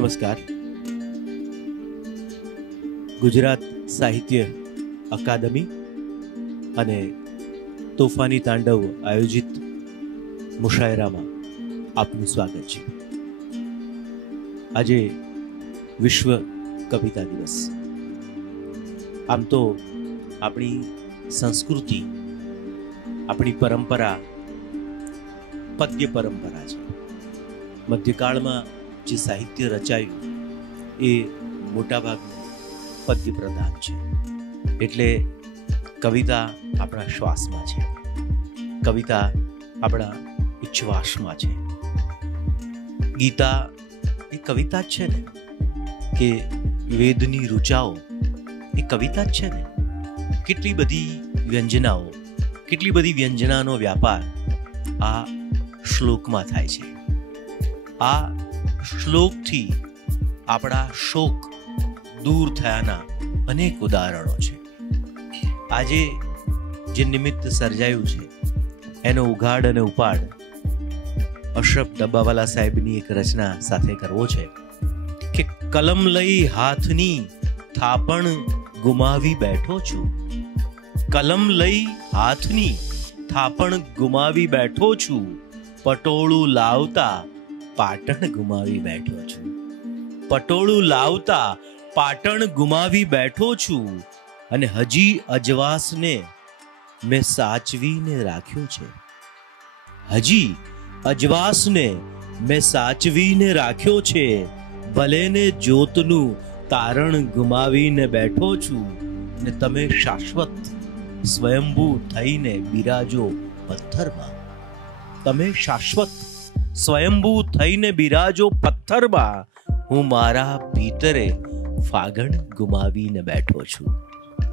નમસ્કાર. ગુજરાત સાહિત્ય અકાદમી અને તોફાની તાંડવ આયોજિત મુશાયરામાં આપનું સ્વાગત છે. આજે વિશ્વ કવિતા દિવસ. આમ તો આપણી સંસ્કૃતિ, આપણી પરંપરા પદ્ય પરંપરા છે. મધ્યકાળમાં જે સાહિત્ય રચાયું એ મોટાભાગનું પદ્ય પ્રધાન છે. એટલે કવિતા આપણા શ્વાસમાં છે, કવિતા આપણા ઉચ્છ્વાસમાં છે. ગીતા એ કવિતા જ છે ને, કે વેદની ઋચાઓ એ કવિતા જ છે ને. કેટલી બધી વ્યંજનાઓ, કેટલી બધી વ્યંજનાનો વ્યાપાર આ શ્લોકમાં થાય છે. આ શ્લોકથી આપણા શોક દૂર થયાના અનેક ઉદાહરણો છે. આજે જે નિમિત્ત સર્જાયું છે એનો ઉઘાડ અને ઉપાડ અશરફ ડબ્બાવાલા સાહેબની એક રચના સાથે કરવો છે કે કલમ લઈ હાથની થાપણ ગુમાવી બેઠો છું. કલમ લઈ હાથની થાપણ ગુમાવી બેઠો છું. પટોળું લાવતા પાટણ ગુમાવી બેઠો છું. પટોળું લાવતા પાટણ ગુમાવી બેઠો છું. અને હજી અજવાસને મેં સાચવીને રાખ્યો છે. હજી અજવાસને મેં સાચવીને રાખ્યો છે. ભલે ને જ્યોતનું તારણ ગુમાવીને બેઠો છું. ને તમે શાશ્વત સ્વયંભૂ થઈને બિરાજો પથ્થરમાં. તમે શાશ્વત સ્વયંભૂ થઈને બિરાજો પથ્થરમાં. હું મારા ભીતરે ફાગણ ગુમાવીને બેઠો છું.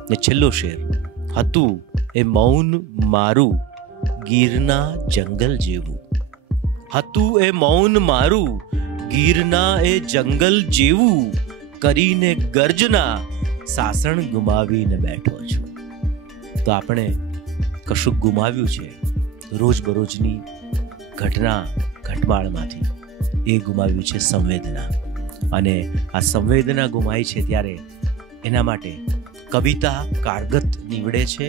ને છેલ્લો શેર, હતું એ મૌન મારું ગીરના જંગલ જેવું. હતું એ મૌન મારું ગીરના એ જંગલ જેવું. કરીને ગર્જના સાસણ ગુમાવીને બેઠો છું. તો આપણે કશુંક ગુમાવ્યું છે રોજબરોજની ઘટના ઘટમાળમાંથી. એ ગુમાવ્યું છે સંવેદના. અને આ સંવેદના ગુમાઈ છે ત્યારે એના માટે કવિતા કારગત નીવડે છે.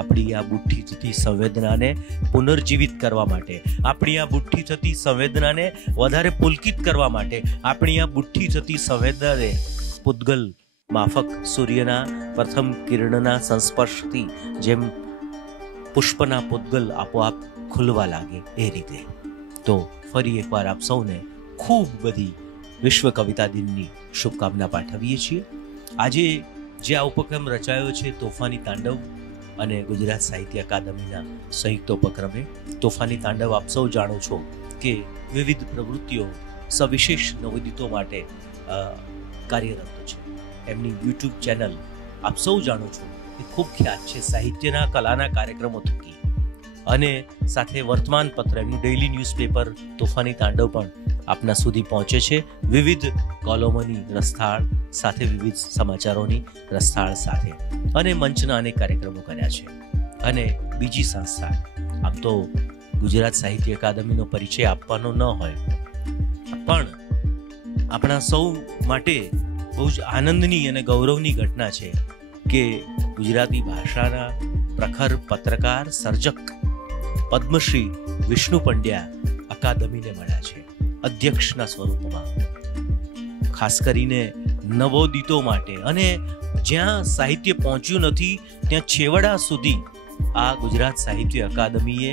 આપણી આ બુઠ્ઠી થતી સંવેદનાને પુનર્જીવિત કરવા માટે, આપણી આ બુઠ્ઠી થતી સંવેદનાને વધારે પુલકિત કરવા માટે, આપણી આ બુઠ્ઠી થતી સંવેદનાને પૂતગલ માફક સૂર્યના પ્રથમ કિરણના સંસ્પર્શથી જેમ પુષ્પના પૂતગલ આપોઆપ ખુલવા લાગે એ રીતે. તો ફરી એકવાર આપ સૌને ખૂબ બધી વિશ્વ કવિતા દિનની શુભકામના પાઠવીએ છીએ. આજે જે આ ઉપક્રમ રચાયો છે તોફાની તાંડવ અને ગુજરાત સાહિત્ય અકાદમીના સંયુક્ત ઉપક્રમે. તોફાની તાંડવ આપ સૌ જાણો છો કે વિવિધ પ્રવૃત્તિઓ સવિશેષ નવોદિતો માટે કાર્યરત છે. એમની યુટ્યુબ ચેનલ આપ સૌ જાણો છો એ ખૂબ ખ્યાત છે સાહિત્યના કલાના કાર્યક્રમો થકી. અને સાથે વર્તમાન પત્ર, એમનું ડેઇલી ન્યૂઝપેપર તોફાની તાંડવ પણ આપના સુધી પહોંચે છે. વિવિધ કોલમોની રસથાળ સાથે, વિવિધ સમાચારોની રસથાળ સાથે, અને મંચના અનેક કાર્યક્રમો કર્યા છે. અને બીજી સંસ્થા, આમ તો ગુજરાત સાહિત્ય અકાદમીનો પરિચય આપવાનો ન હોય, પણ આપણા સૌ માટે બહુ જ આનંદની અને ગૌરવની ઘટના છે કે ગુજરાતી ભાષાના પ્રખર પત્રકાર, સર્જક પદ્મશ્રી વિષ્ણુ પંડ્યા અકાદમીને મળ્યા છે અધ્યક્ષના સ્વરૂપમાં. ખાસ કરીને નવોદિતો માટે, અને જ્યાં સાહિત્ય પહોંચ્યું નથી ત્યાં છેવડા સુધી આ ગુજરાત સાહિત્ય અકાદમીએ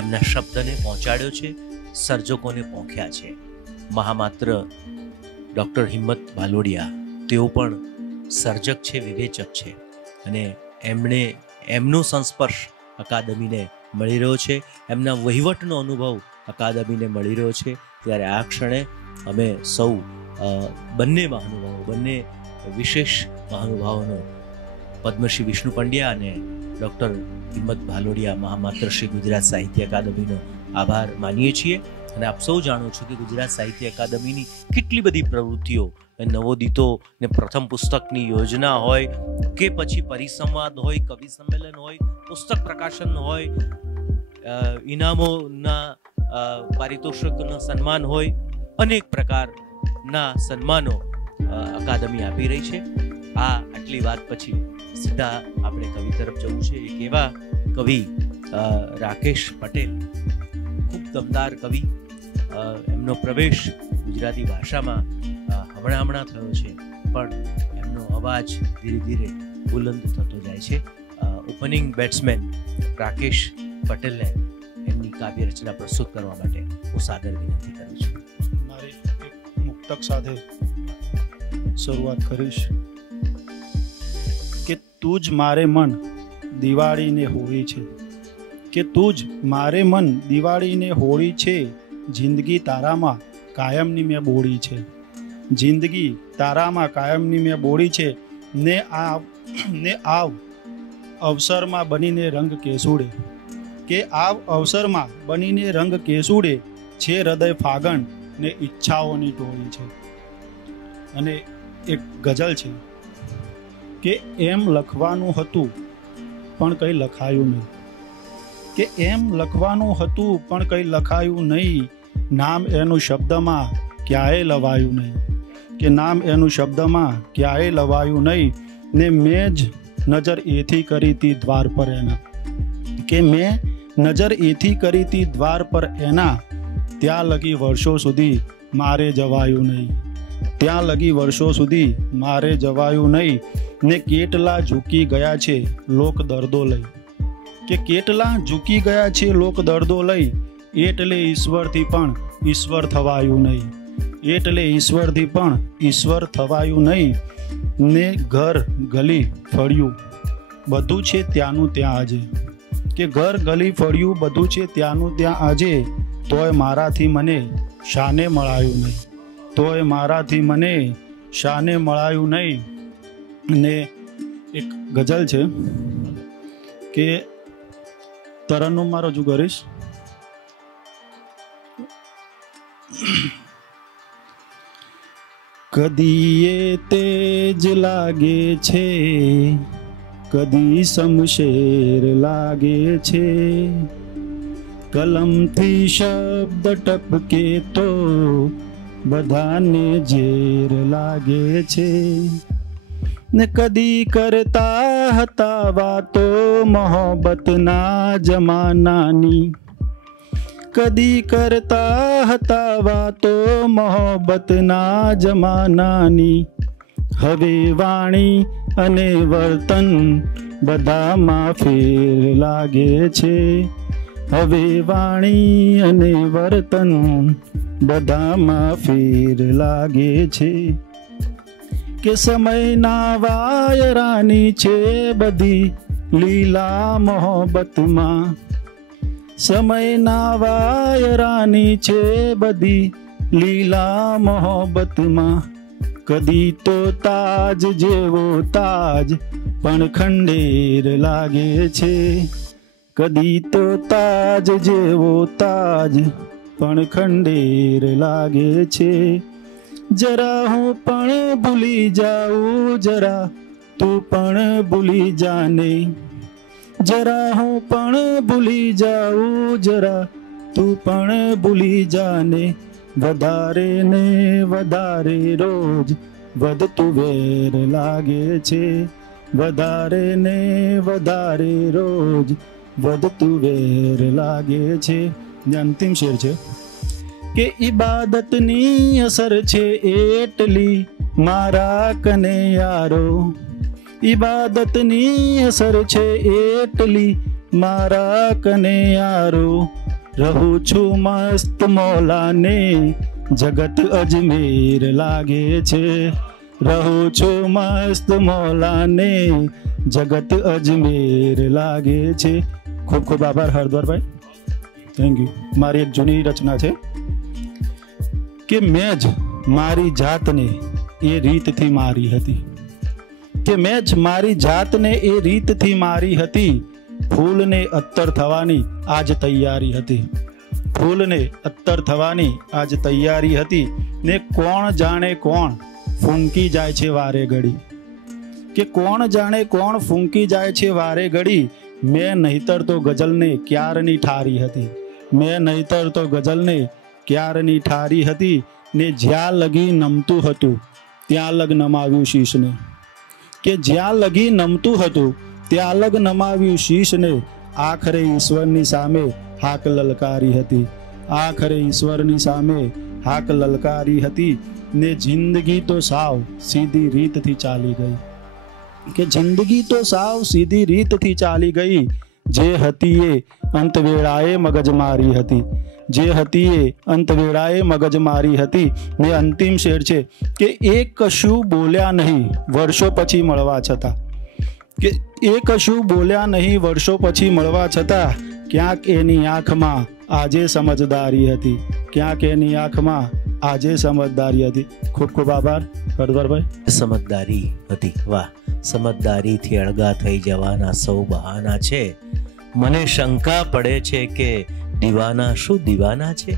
એમના શબ્દને પહોંચાડ્યો છે, સર્જકોને પહોંચ્યા છે. મહામાત્ર ડૉક્ટર હિંમત ભાલોડિયા, તેઓ પણ સર્જક છે, વિવેચક છે, અને એમનો સંસ્પર્શ અકાદમીને મળી રહ્યો છે. એમના વહીવટનો અનુભવ અકાદમીને મળી રહ્યો છે. ત્યારે આ ક્ષણે અમે સૌ બંને મહાનુભાવો, બંને વિશેષ મહાનુભાવોનો, પદ્મશ્રી વિષ્ણુ પંડ્યા અને ડૉક્ટર હિંમત ભાલોડિયા, મહામાત્ર શ્રી ગુજરાત સાહિત્ય અકાદમીનો આભાર માનીએ છીએ. અને આપ સૌ જાણો છો કે ગુજરાત સાહિત્ય અકાદમીની કેટલી બધી પ્રવૃત્તિઓ, નવોદિતો ને પ્રથમ પુસ્તકની યોજના હોય કે પછી પરિસંવાદ હોય, કવિ સંમેલન હોય, પુસ્તક પ્રકાશન હોય, ઇનામોના પારિતોષિકનું સન્માન હોય, અનેક પ્રકાર ના સન્માનો અકાદમી આપી રહી છે. આટલી વાત પછી સીધા આપણે કવિ તરફ જવું છે. એક એવા કવિ રાકેશ પટેલ, ખૂબ દમદાર કવિ. એમનો પ્રવેશ ગુજરાતી ભાષામાં હમણાં થયો છે, પણ એમનો અવાજ ધીરે ધીરે બુલંદ થતો જાય છે. ઓપનિંગ બેટ્સમેન રાકેશ પટેલને એમની કાવ્ય રચના પ્રસ્તુત કરવા માટે હું સાદર વિનંતી કરું છું. મારી એક મુક્તક સાથે શરૂઆત કરીશ કે તું જ મારે મન દિવાળીને હોળી છે, કે તું જ મારે મન દિવાળીને હોળી છે, જિંદગી તારામાં કાયમની મેં બોળી છે, જિંદગી તારામાં કાયમની મેં બોળી છે, ને આવ અવસરમાં બનીને રંગ કેસુડે, કે આવ અવસરમાં બનીને રંગ કેસુડે, છે હૃદય ફાગણ ને ઈચ્છાઓની ટોળી છે. અને એક ગઝલ છે કે એમ લખવાનું હતું પણ કંઈ લખાયું નહીં, કે એમ લખવાનું હતું પણ કંઈ લખાયું નહીં, નામ એનું શબ્દમાં ક્યાંય લવાયું નહીં, કે નામ એનું શબ્દમાં ક્યાંય લવાયું નહીં, ને મેં જ નજર એથી કરી તી દ્વાર પર એના, કે મેં નજર એથી કરી તી દ્વાર પર એના, ત્યાં લગી વર્ષો સુધી મારે જવાયું નહીં, ત્યાં લગી વર્ષો સુધી મારે જવાયું નહીં, ને કેટલા ઝૂકી ગયા છે લોક દર્દો લઈ, કે કેટલા ઝૂકી ગયા છે લોક દર્દો લઈ, એટલે ઈશ્વરથી પણ ઈશ્વર થવાયું નહીં, એટલે ઈશ્વરથી પણ ઈશ્વર થવાયું નહીં, ને ઘર ગલી ફળ્યું બધું છે ત્યાંનું ત્યાં આજે, કે ઘર ગલી ફળ્યું બધું છે ત્યાંનું ત્યાં આજે, તોય મારાથી મને શાને મળાયું નહીં, તોય મારાથી મને શાને મળાયું નહીં. ને એક ગઝલ છે કે તરન્નુમ માં રજૂ કરીશ. કદી એ તેજ લાગે છે, કદી શમશેર લાગે છે, કલમથી શબ્દ ટપકે તો બધાને ઝેર લાગે છે, ને કદી કરતા હતા વાતો મોહબ્બતના જમાનાની, કદી કરતા હતા વાતો મોહબ્બતના જમાનાની, હવે વાણી અને વર્તન બધામાં ફેર લાગે છે, હવે વાણી અને વર્તન બધામાં ફેર લાગે છે, કે સમયના વાયરાની છે બધી લીલા મોહબ્બતમાં, સમયના વાયરાની છે બધી લીલા મોહબ્બતમાં, કદી તો તાજ જેવો તાજ પણ ખંડેર લાગે છે, કદી તો તાજ જેવો તાજ પણ ખંડેર લાગે છે, જરા હું પણ ભૂલી જાઉં જરા તું પણ ભૂલી જાને, જરા હું પણ ભૂલી જાઉં જરા તું પણ ભૂલી જાને, વધારે ને વધારે રોજ વધતું વેર લાગે છે, વધારે ને વધારે રોજ વધતું વેર લાગે છે. ને અંતિમ શેર છે કે ઇબાદતની અસર છે એટલી મારા કને યારો, ઇબાદતની અસર છે એટલી મારા કને યારો, રહું છું મસ્ત મૌલાને જગત અજમેર લાગે છે, રહું છું મસ્ત મૌલાને જગત અજમેર લાગે છે. ખૂબ ખૂબ આભાર હરદ્વારભાઈ, થેન્ક યુ. મારી એક જૂની રચના છે કે મેં જ મારી જાતને એ રીતથી મારી હતી, કે મેં જ મારી જાતને એ રીતથી મારી હતી, ફૂલને અત્તર થવાની આજ તૈયારી હતી, ફૂલને અત્તર થવાની આજ તૈયારી હતી, ને કોણ જાણે કોણ ફૂંકી જાય છે વારે ઘડી, કે કોણ જાણે કોણ ફૂંકી જાય છે વારે ઘડી, મેં નહીતર તો ગઝલને ક્યારની ઠારી હતી, મેં નહીતર તો ગઝલને ક્યારની ઠારી હતી, ને જ્યાં લગી નમતું હતું ત્યાં લગ નમાવ્યું શીશને. કે જ્યાં લગી નમતું હતું ત્યાં લગ નમાવ્યું શીશને. આખરે ઈશ્વરની સામે હાક લલકારી હતી. આખરે ઈશ્વરની સામે હાક લલકારી હતી. ને જિંદગી તો સાવ સીધી રીતથી ચાલી ગઈ. કે જિંદગી તો સાવ સીધી રીતથી ચાલી ગઈ. જે હતી એ અંતવેળાએ મગજ મારી હતી. જે હતી એ અંતવેળાએ મગજ મારી હતી. ને અંતિમ શેર છે કે એ કશું બોલ્યા નહીં વર્ષો પછી મળવા છતાં. કે એ કશું બોલ્યા નહીં વર્ષો પછી મળવા છતાં ક્યાંક એની આંખમાં આજે સમજદારી હતી. ક્યાંક એની આંખમાં આજે સમજદારી હતી. ખૂબ ખૂબ આભાર હરદરભાઈ. સમજદારી હતી. વાહ. સમજદારીથી અળગા થઈ જવાના સૌ બહાના છે. મને શંકા પડે છે કે દીવાના શું દીવાના છે.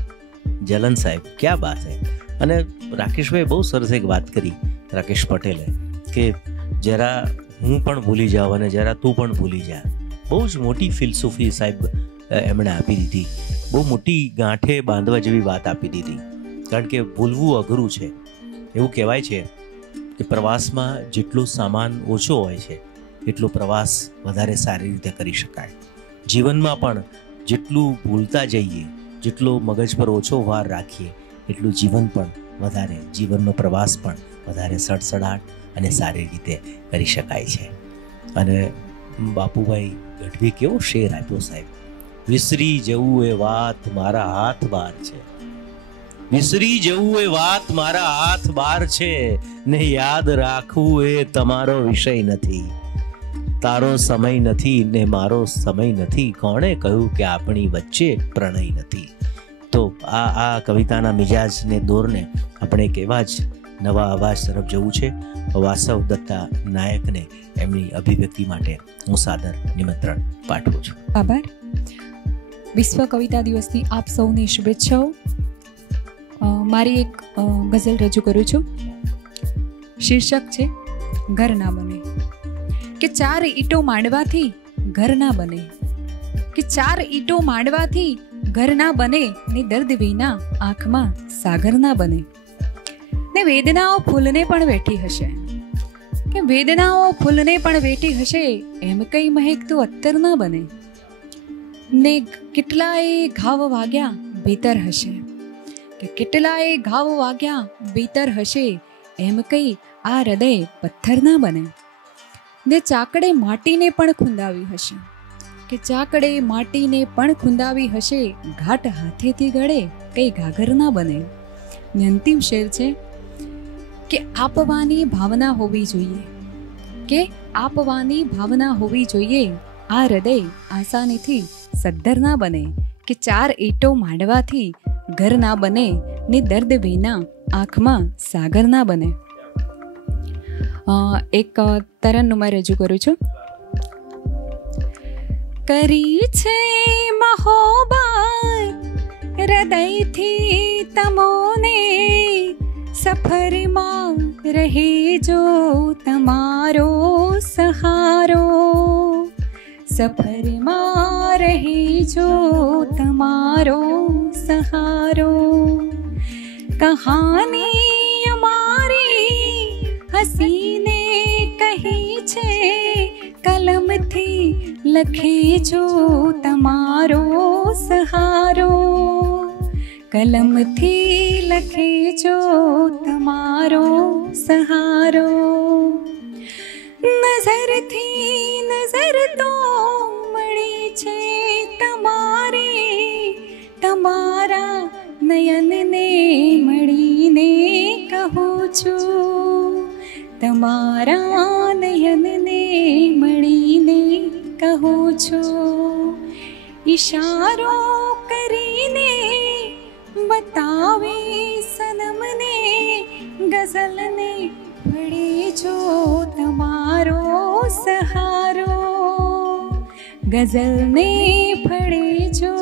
જલન સાહેબ, ક્યાં બાત હે. અને રાકેશભાઈ બહુ સરસ એક વાત કરી, રાકેશ પટેલે, કે જરા હું પણ ભૂલી જાઉં અને જરા તું પણ ભૂલી જા. બહુ જ મોટી ફિલસૂફી સાહેબ એમણે આપી દીધી. બહુ મોટી ગાંઠે બાંધવા જેવી વાત આપી દીધી. કારણ કે ભૂલવું અઘરું છે. એવું કહેવાય છે કે પ્રવાસમાં જેટલો સામાન ઓછો હોય છે એટલો પ્રવાસ વધારે સારી રીતે કરી શકાય. જીવનમાં પણ જેટલું ભૂલતા જઈએ, જેટલો મગજ પર ઓછો ભાર રાખીએ એટલું જીવન પણ વધારે, જીવનનો પ્રવાસ પણ વધારે સડસડાટ અને સારી રીતે કરી શકાય છે. અને બાપુભાઈ ગઢવી કેવો શેર આપ્યો સાહેબ. વિસરી જવું એ વાત મારા હાથ બહાર છે. વિસરી જવું એ વાત મારા હાથ બહાર છે. ને યાદ રાખવું એ તમારો વિષય નથી. તારો સમય નથી ને મારો સમય નથી. કોણે કહ્યું કે આપણી વચ્ચે પ્રણય નથી. તો આ કવિતાના મિજાજને દોરને આપણે એક એવા જ નવા અવાજ તરફ જવું છે. વાસવ દત્તા નાયકને એમની અભિવ્યક્તિ માટે હું સાદર નિમંત્રણ પાઠવું છું. આભાર. વિશ્વ કવિતા દિવસની આપ સૌને શુભેચ્છાઓ. મારી એક ગઝલ રજૂ કરું છું. શીર્ષક છે ઘર ના બને. કે ચાર ઈંટો માંડવાથી ઘર ના બને. કે ચાર ઈંટો માંડવાથી ઘર ના બને. ને દર્દ વિના આંખમાં સાગર ના બને. ને વેદનાઓ ફૂલને પણ વેઠી હશે. કે વેદનાઓ ફૂલને પણ વેઠી હશે. એમ કઈ મહેકતું અત્તર ના બને. ને કેટલાય ઘાવ વાગ્યા ભીતર હશે. કે કેટલાય ઘાવ વાગ્યા ભીતર હશે. એમ કઈ આ હૃદય પથ્થર ના બને. ને ચાકડે માટીને પણ ખૂંદાવી હશે. કે ચાકડે માટીને પણ ખૂંદાવી હશે. ઘાટ હાથેથી ગળે કઈ ઘાઘર ના બને. ને અંતિમ શેર છે કે આપવાની ભાવના હોવી જોઈએ. કે આપવાની ભાવના હોવી જોઈએ. આ હૃદય આસાનીથી સદ્ધર ના બને. કે ચાર ઈંટો માંડવાથી ઘર ના બને. ને દર્દ વિના આંખમાં સાગર ના બને. એક તરન્નુમ રજૂ કરું છું. કરી છે મહોબત હૃદયથી તમોને. સફરમાં રહે જો તમારો સહારો. સફરમાં રહે જો તમારો સહારો. કહાની અમારી હસીને કહી છે. કલમથી લખે જો તમારો સહારો. કલમથી લખે જો તમારો સહારો. નજરથી નજર તો મળી છે તમારી. તમારા નયનને મળીને કહું છું. તમારા નયનને મળીને કહું છું. ઈશારો કરીને બતાવે સનમને. ગઝલને ફળે જો તમારો સહારો. ગઝલને ફળે જો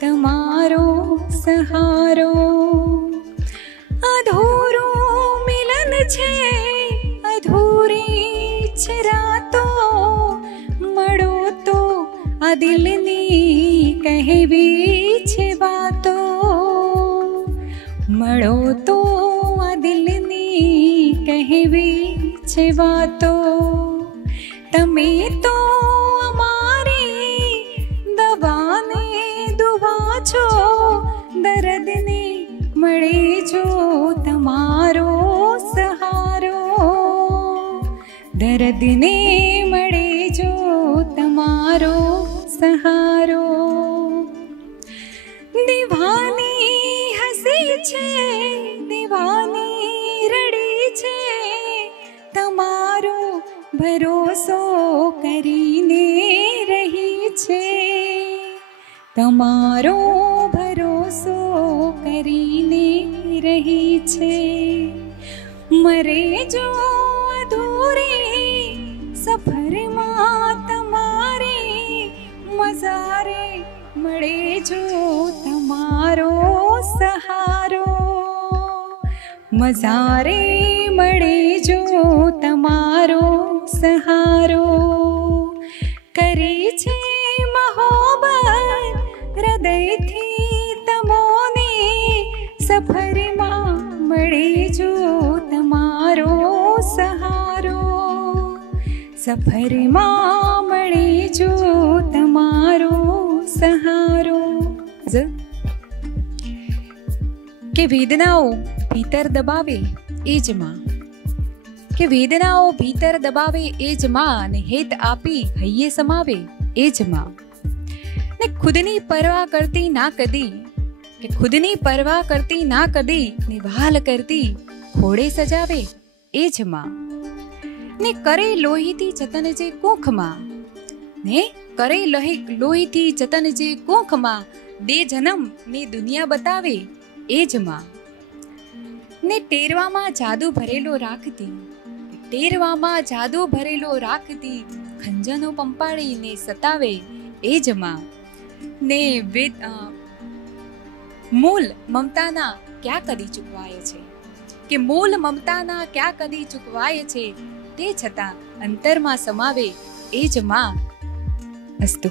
તમારો સહારો. અધૂરું મિલન છે અધૂરી છે રાતો. મળો તો આ દિલની કહેવી છે વાતો. મળો તો આ દિલની કહેવી છે વાતો. તમે તો અમારી દવાને દુવા છો, દર્દને મળે જો તમારો સહારો, દર્દને મળે જો તમારો સહારો. દીવાની હસી છે, દીવાની રડી છે, તમારો ભરોસો કરીને રહી છે, તમારો ભરોસો કરીને રહી છે. મરે જો અધૂરી સફરમાં તમારી, મઝારે મળે જો તમારો સહારો, મઝારે મળે જો તમારો સહારો. કરી છે મહોબત હૃદયથી તમોને, સફરમાં મળે જો તમારો સહારો, સફરમાં મળે જો તમારો સહારો. કે વેદનાઓ ભીતર દબાવે એ જ માં, કે વેદનાઓ ભીતર દબાવે એ જ માં, ને હેત આપી હૈયે સમાવે એ જ માં. ને ખુદની પરવા કરતી ના કદી, કે ખુદની પરવા કરતી ના કદી, ને વહાલ કરતી ખોડે સજાવે એ જ માં. ને કરે લોહીથી જતન જે કુંખમાં, ને કરે લોહીથી જતન જે કુંખમાં, દે જન્મ ને દુનિયા બતાવે એ જ માં. ને ટેરવામાં જાદુ ભરેલો રાખતી, ટેરવામાં જાદુ ભરેલો રાખતી, ખંજનો પંપાડીને સતાવે એ જ માં. ને મૂલ મમતાના ક્યાં કદી ચૂકવાય છે, કે મૂલ મમતાના ક્યાં કદી ચૂકવાય છે, તે છતાં અંતરમાં સમાવે એ જ માં. અસ્તુ.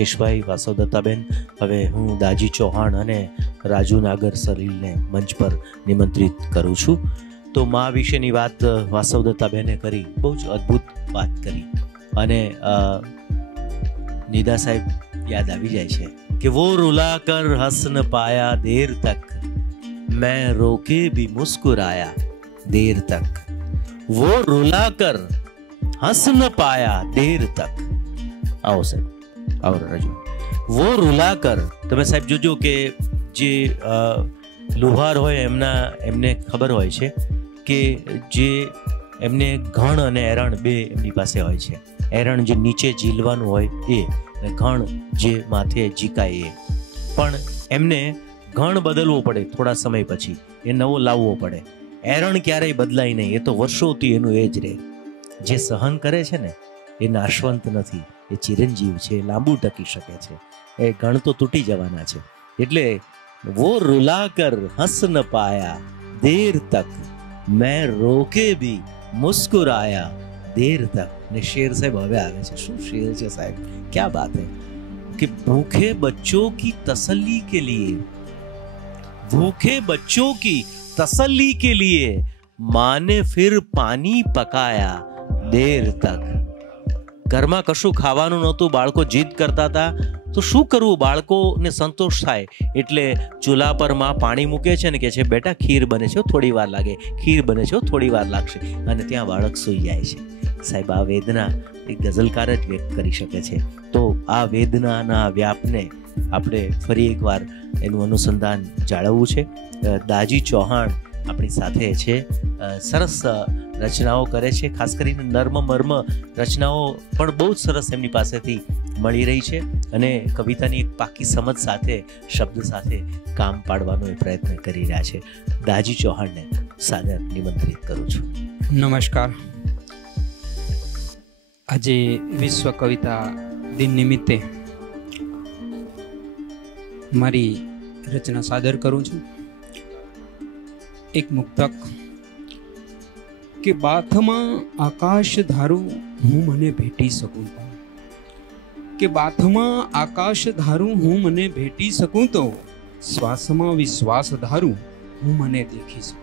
યશભાઈ, વાસવદત્તાબેન, હવે હું દાજી ચૌહાણ અને રાજુ નાગર સલીલને મંચ પર નિમંત્રિત કરું છું. તો મા વિશેની વાત વાસવદત્તાબેને કરી, બહુ જ અદ્ભુત વાત કરી, અને નિદા સાહેબ યાદ આવી જાય છે કે વો રૂલા કર હસ ન પાયા દેર તક, મેં રોકે ભી મુસ્કુરાયા દેર તક. वो रुला कर हंस न पाया देर तक. आओ साहब, आओ राजू. वो रुला कर, તમે સાહેબ જોજો કે જે લુહાર હોય એમને ખબર હોય છે કે જે એમને ઘણ અને એરણ બે એમની પાસે હોય છે. એરણ જે નીચે ઝીલવાનું હોય એ, અને ઘણ જે માથે ઝીકાય એ. પણ એમને ઘણ બદલવો પડે થોડા સમય પછી, એ નવો લાવવો પડે. એરણ ક્યારેય બદલાય નહીં, એ તો વર્ષોથી એનું એ જ રહે. જે સહન કરે છે ને એ નાશવંત નથી, એ ચિરંજીવ છે, લાંબુ ટકી શકે છે. એ ગણ તો તૂટી જવાના છે. એટલે વો રૂલા કર હંસ ન પાયા દેર તક, મેં રોકે ભી મુસ્કુરાયા દેર તક. ને શેર સાહેબ હવે આવે છે. શું શેર છે સાહેબ, ક્યા બાત હૈ. कि भूखे बच्चों की तसल्ली के लिए, भूखे बच्चों की तसल्ली के लिए माँ ने फिर पानी पकाया देर तक. ઘરમાં કશું ખાવાનું નહોતું, બાળકો જીદ કરતા હતા, તો શું કરવું, બાળકોને સંતોષ થાય એટલે ચૂલા પર માં પાણી મૂકે છે ને કે છે બેટા ખીર બને છે, થોડી વાર લાગે, ખીર બને છે, થોડી વાર લાગશે, અને ત્યાં બાળક સૂઈ જાય છે. સાહેબ, આ વેદના એક ગઝલકાર જ વ્યક્ત કરી શકે છે. તો આ વેદનાના વ્યાપને આપણે ફરી એકવાર એનું અનુસંધાન જાળવવું છે. દાજી ચૌહાણ આપણી સાથે છે, સરસ રચનાઓ કરે છે, ખાસ કરીને નર્મ મર્મ રચનાઓ પણ બહુ જ સરસ એમની પાસેથી મળી રહી છે, અને કવિતાની એક પાકી સમજ સાથે, શબ્દ સાથે કામ પાડવાનો એ પ્રયત્ન કરી રહ્યા છે. દાજી ચૌહાણને સાદર નિમંત્રિત કરું છું. નમસ્કાર. આજે વિશ્વ કવિતા દિન નિમિત્તે મારી રચના સાદર કરું છું. એક મુક્તક. કે બાથમાં આકાશ ધારું હું મને ભેટી શકું તો, કે બાથમાં આકાશ ધારું હું મને ભેટી શકું તો, શ્વાસમાં વિશ્વાસ ધારું હું મને દેખી શકું,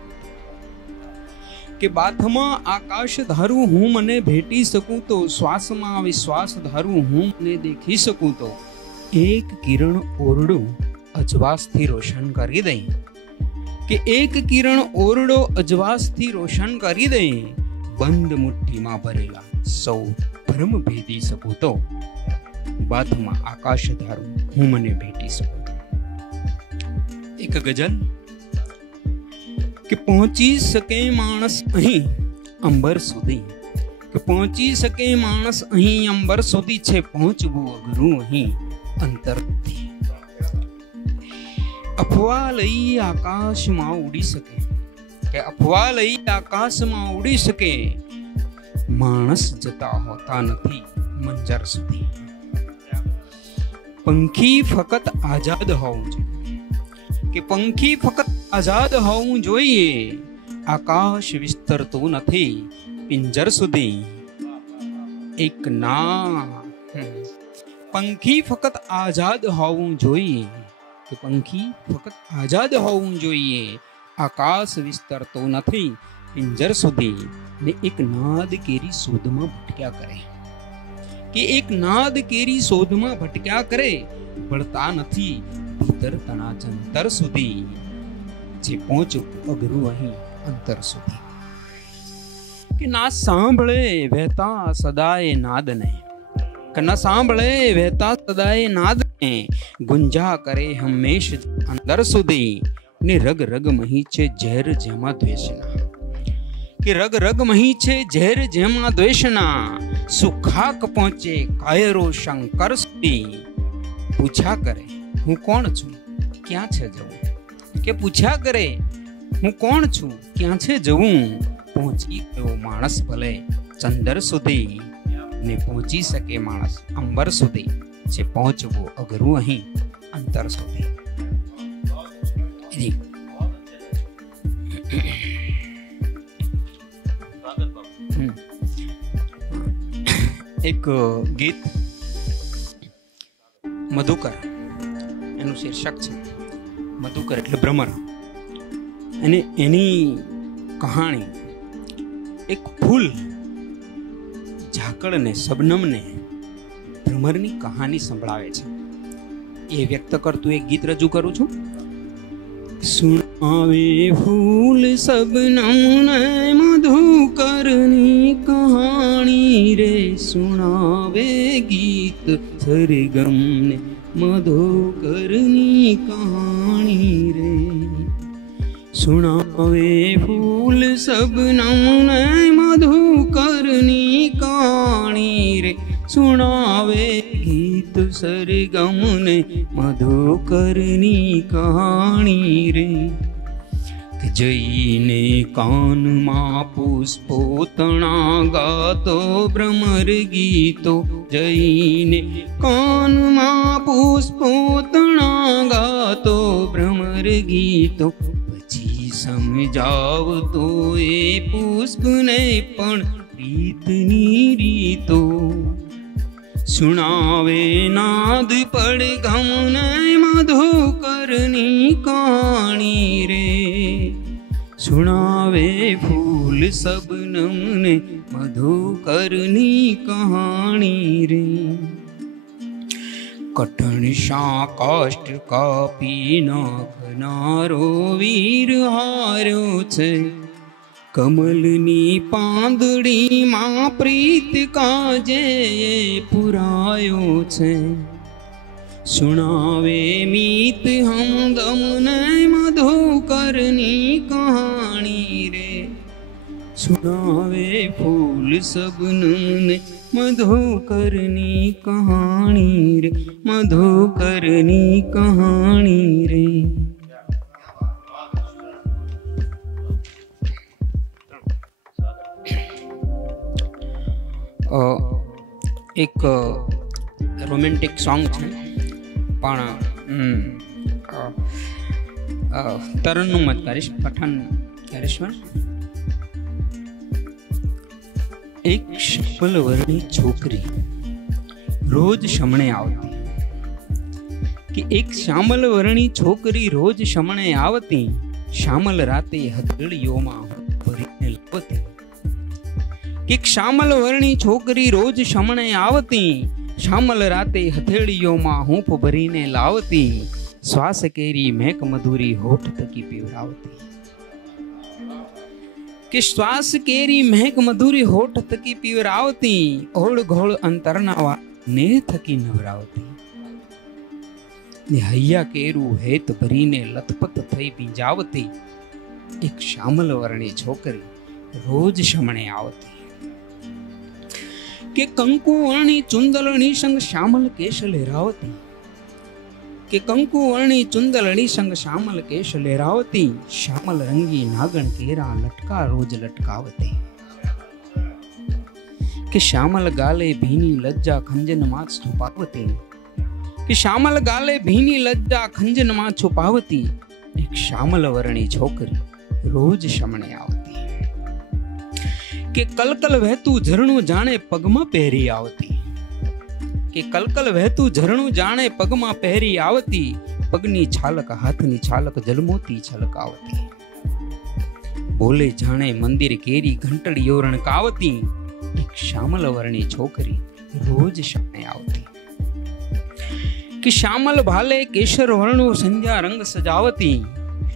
કે બાથમાં આકાશ ધારું હું મને ભેટી શકું તો, શ્વાસમાં વિશ્વાસ ધારું હું મને દેખી શકું તો, એક કિરણ ઓરડું અજવાસથી રોશન કરી દે, કે એક કિરણ ઓરડો અજવાસથી રોશન કરી દે, બંધ મુઠ્ઠીમાં ભરેલા સૌ ભ્રમ ભેદી શકું તો, બાથમાં આકાશ ધારું હું મને ભેટી શકું. એક ગઝલ કે પહોંચી શકે માણસ અહીં અંબર સુધી, કે પહોંચી શકે માણસ અહીં અંબર સુધી, છે પહોંચવું અઘરું અહીં અંતરથી. અફવા લઈ આકાશમાં ઉડી શકે, કે અફવા લઈ આકાશમાં ઉડી શકે, માણસ જતા હોતા નથી મંજર સુધી. પંખી ફક્ત આઝાદ હોવું જોઈએ, કે પંખી ફક્ત આઝાદ હોવું જોઈએ, આકાશ વિસ્તરતું નથી પિંજર સુધી. એક પંખી ફક્ત આઝાદ હોવું જોઈએ, કે પંખી ફક્ત આઝાદ હોવું જોઈએ, આકાશ વિસ્તરતું નથી પિંજર સુધી. ને એક નાદ કેરી શોધમાં ભટક્યા કરે, કે એક નાદ કેરી શોધમાં ભટક્યા કરે, ભળતા નથી ભીતર તણા જંતર સુધી, જે પહોંચવું અઘરું અહીં અંતર સુધી. કે ના સાંભળે વહેતા સદાય નાદને, કે ના સાંભળે વહેતા સદાય નાદને, ગુંજા કરે હંમેશ અંદર સુધી. ને રગ રગ મહી છે ઝેર જેમાં દ્વેષના, કે રગ રગ મહી છે ઝેર જેમાં દ્વેષના, સુખાક પહોંચે કાયરો શંકર સુધી. પૂછ્યા કરે હું કોણ છું ક્યાં છે જવું, કે પૂછ્યા કરે હું કોણ છું ક્યાં છે જવું, પહોંચી ગયો માણસ ભલે ચંદર સુધી, ને પહોંચી શકે માણસ અંબર સુધી, જે પહોંચવું અઘરું અહીં અંતર સુધી. એક ગીત મધુકર, એનું શીર્ષક છે મધુકર એટલે ભ્રમર, અને એની કહાણી એક ફૂલ ઝાકળને શબનમને ભ્રમરની કહાની સંભળાવે છે. એ વ્યક્ત કરતું એક ગીત રજૂ કરું છું. સુનાવે ફૂલ શબનમને મધુકરની કહાણી રે, સુનાવે ગીત સરગમને મધુકરની કહાણી રે, સુનાવે ફૂલ શબનમને મધુકરની કહાણી રે, સુનાવે ગીત સરગમને મધુકરની કહાણી રે. જઈને કાનમાં પુષ્પો તણા ગાતો ભ્રમર ગીતો, જઈને કાનમાં પુષ્પો તણા ગાતો ભ્રમર ગીતો, પછી સમજાવતો એ પુષ્પને પણ પ્રીતની રીતો. સુણાવે નાદ પડઘમને મધુકરની કહાણી રે, સુણાવે ફૂલ શબનમને મધુકરની કહાણી રે. કઠણ શા કાષ્ટ કાપી નાખનારો વીર હાર્યો છે, કમલની પાંદડીમાં પ્રીત કાજે પુરાયો છે. સુણાવે મીત હમદમને મધુકરની કહાણી રે, સુણાવે ફૂલ શબનમને મધુકરની કહાણી રે, મધુકરની કહાણી રે. એક રોમેન્ટિક સોંગ છે, પણ તરન્નુમ મત કરીશ, પઠન કરીશ. એક શ્યામલ વર્ણી છોકરી રોજ શમણે આવતી, કે એક શ્યામલ વર્ણી છોકરી રોજ શમણે આવતી, શ્યામલ રાતે હથેળીઓમાં ભરીને લાવતી. કે શ્યામલ વર્ણી છોકરી રોજ શમણે આવતી, શ્યામલ રાતે હથેળીઓમાં હૂંફ ભરીને લાવતી, શ્વાસ કેરી મેક મધુરી હોઠ થકી પીવરાવતી. કે શ્વાસ કેરી મહેક મધુરી હોઠ થકી પીવરાવતી, ઓળ ઘોળ અંતરના ને થકી નવરાવતી. ને હૈયા કેરું હેત ભરીને લથપથ થઈ ભીંજાવતી, એક શ્યામલ વર્ણી છોકરી રોજ શમણે આવતી. કે કંકુ વર્ણી ચુંદલણી સંગ શ્યામલ કેશ લહેરાવતી, કે કંકુ વર્ણી ચુંદલણી સંગ શ્યામલ કેશ લહેરાવતી, શ્યામલ રંગી નાગણ કેરા લટકા રોજ લટકાવતી. કે શ્યામલ ગાલે ભીની લજ્જા ખંજનમાં છુપાવતી, કે શ્યામલ ગાલે ભીની લજ્જા ખંજનમાં છુપાવતી, એક શ્યામલ વર્ણી છોકરી રોજ શમણે આવતી. કે કલકલ વહેતું ઝરણું જાણે પગમાં પહેરી આવતી, કે કલકલ વહેતું ઝરણું જાણે પગમાં પહેરી આવતી, પગની છાલક હાથની છાલક જલમોતી છલકાવતી. બોલે જાણે મંદિર કેરી ઘંટડીઓ રણકાવતી, એક શ્યામલ વર્ણી છોકરી રોજ શમણે આવતી. કે શ્યામલ ભાલે કેસર વર્ણો સંધ્યા રંગ સજાવતી,